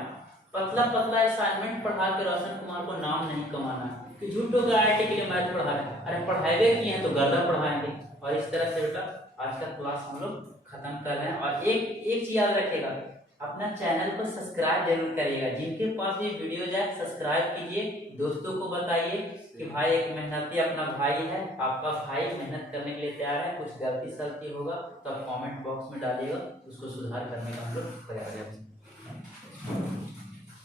पतला पतला असाइनमेंट पढ़ा के रोशन कुमार को नाम नहीं कमाना है कि झूठों के IIT के लिए मैथ पढ़ा रहे हैं। अरे पढ़ाएंगे किए हैं तो गर्दा पढ़ाएंगे। और इस तरह से बेटा आज का क्लास हम लोग खत्म कर रहे हैं। और एक चीज याद रखिएगा, अपना चैनल को सब्सक्राइब जरूर करिएगा। जिनके पास ये वीडियो जाए सब्सक्राइब कीजिए, दोस्तों को बताइए कि भाई एक मेहनती अपना भाई है, आपका भाई मेहनत करने के लिए तैयार है। कुछ गलती सलती होगा तो आप कमेंट बॉक्स में डालिएगा, उसको सुधार करने का हम लोग प्रयास करेंगे।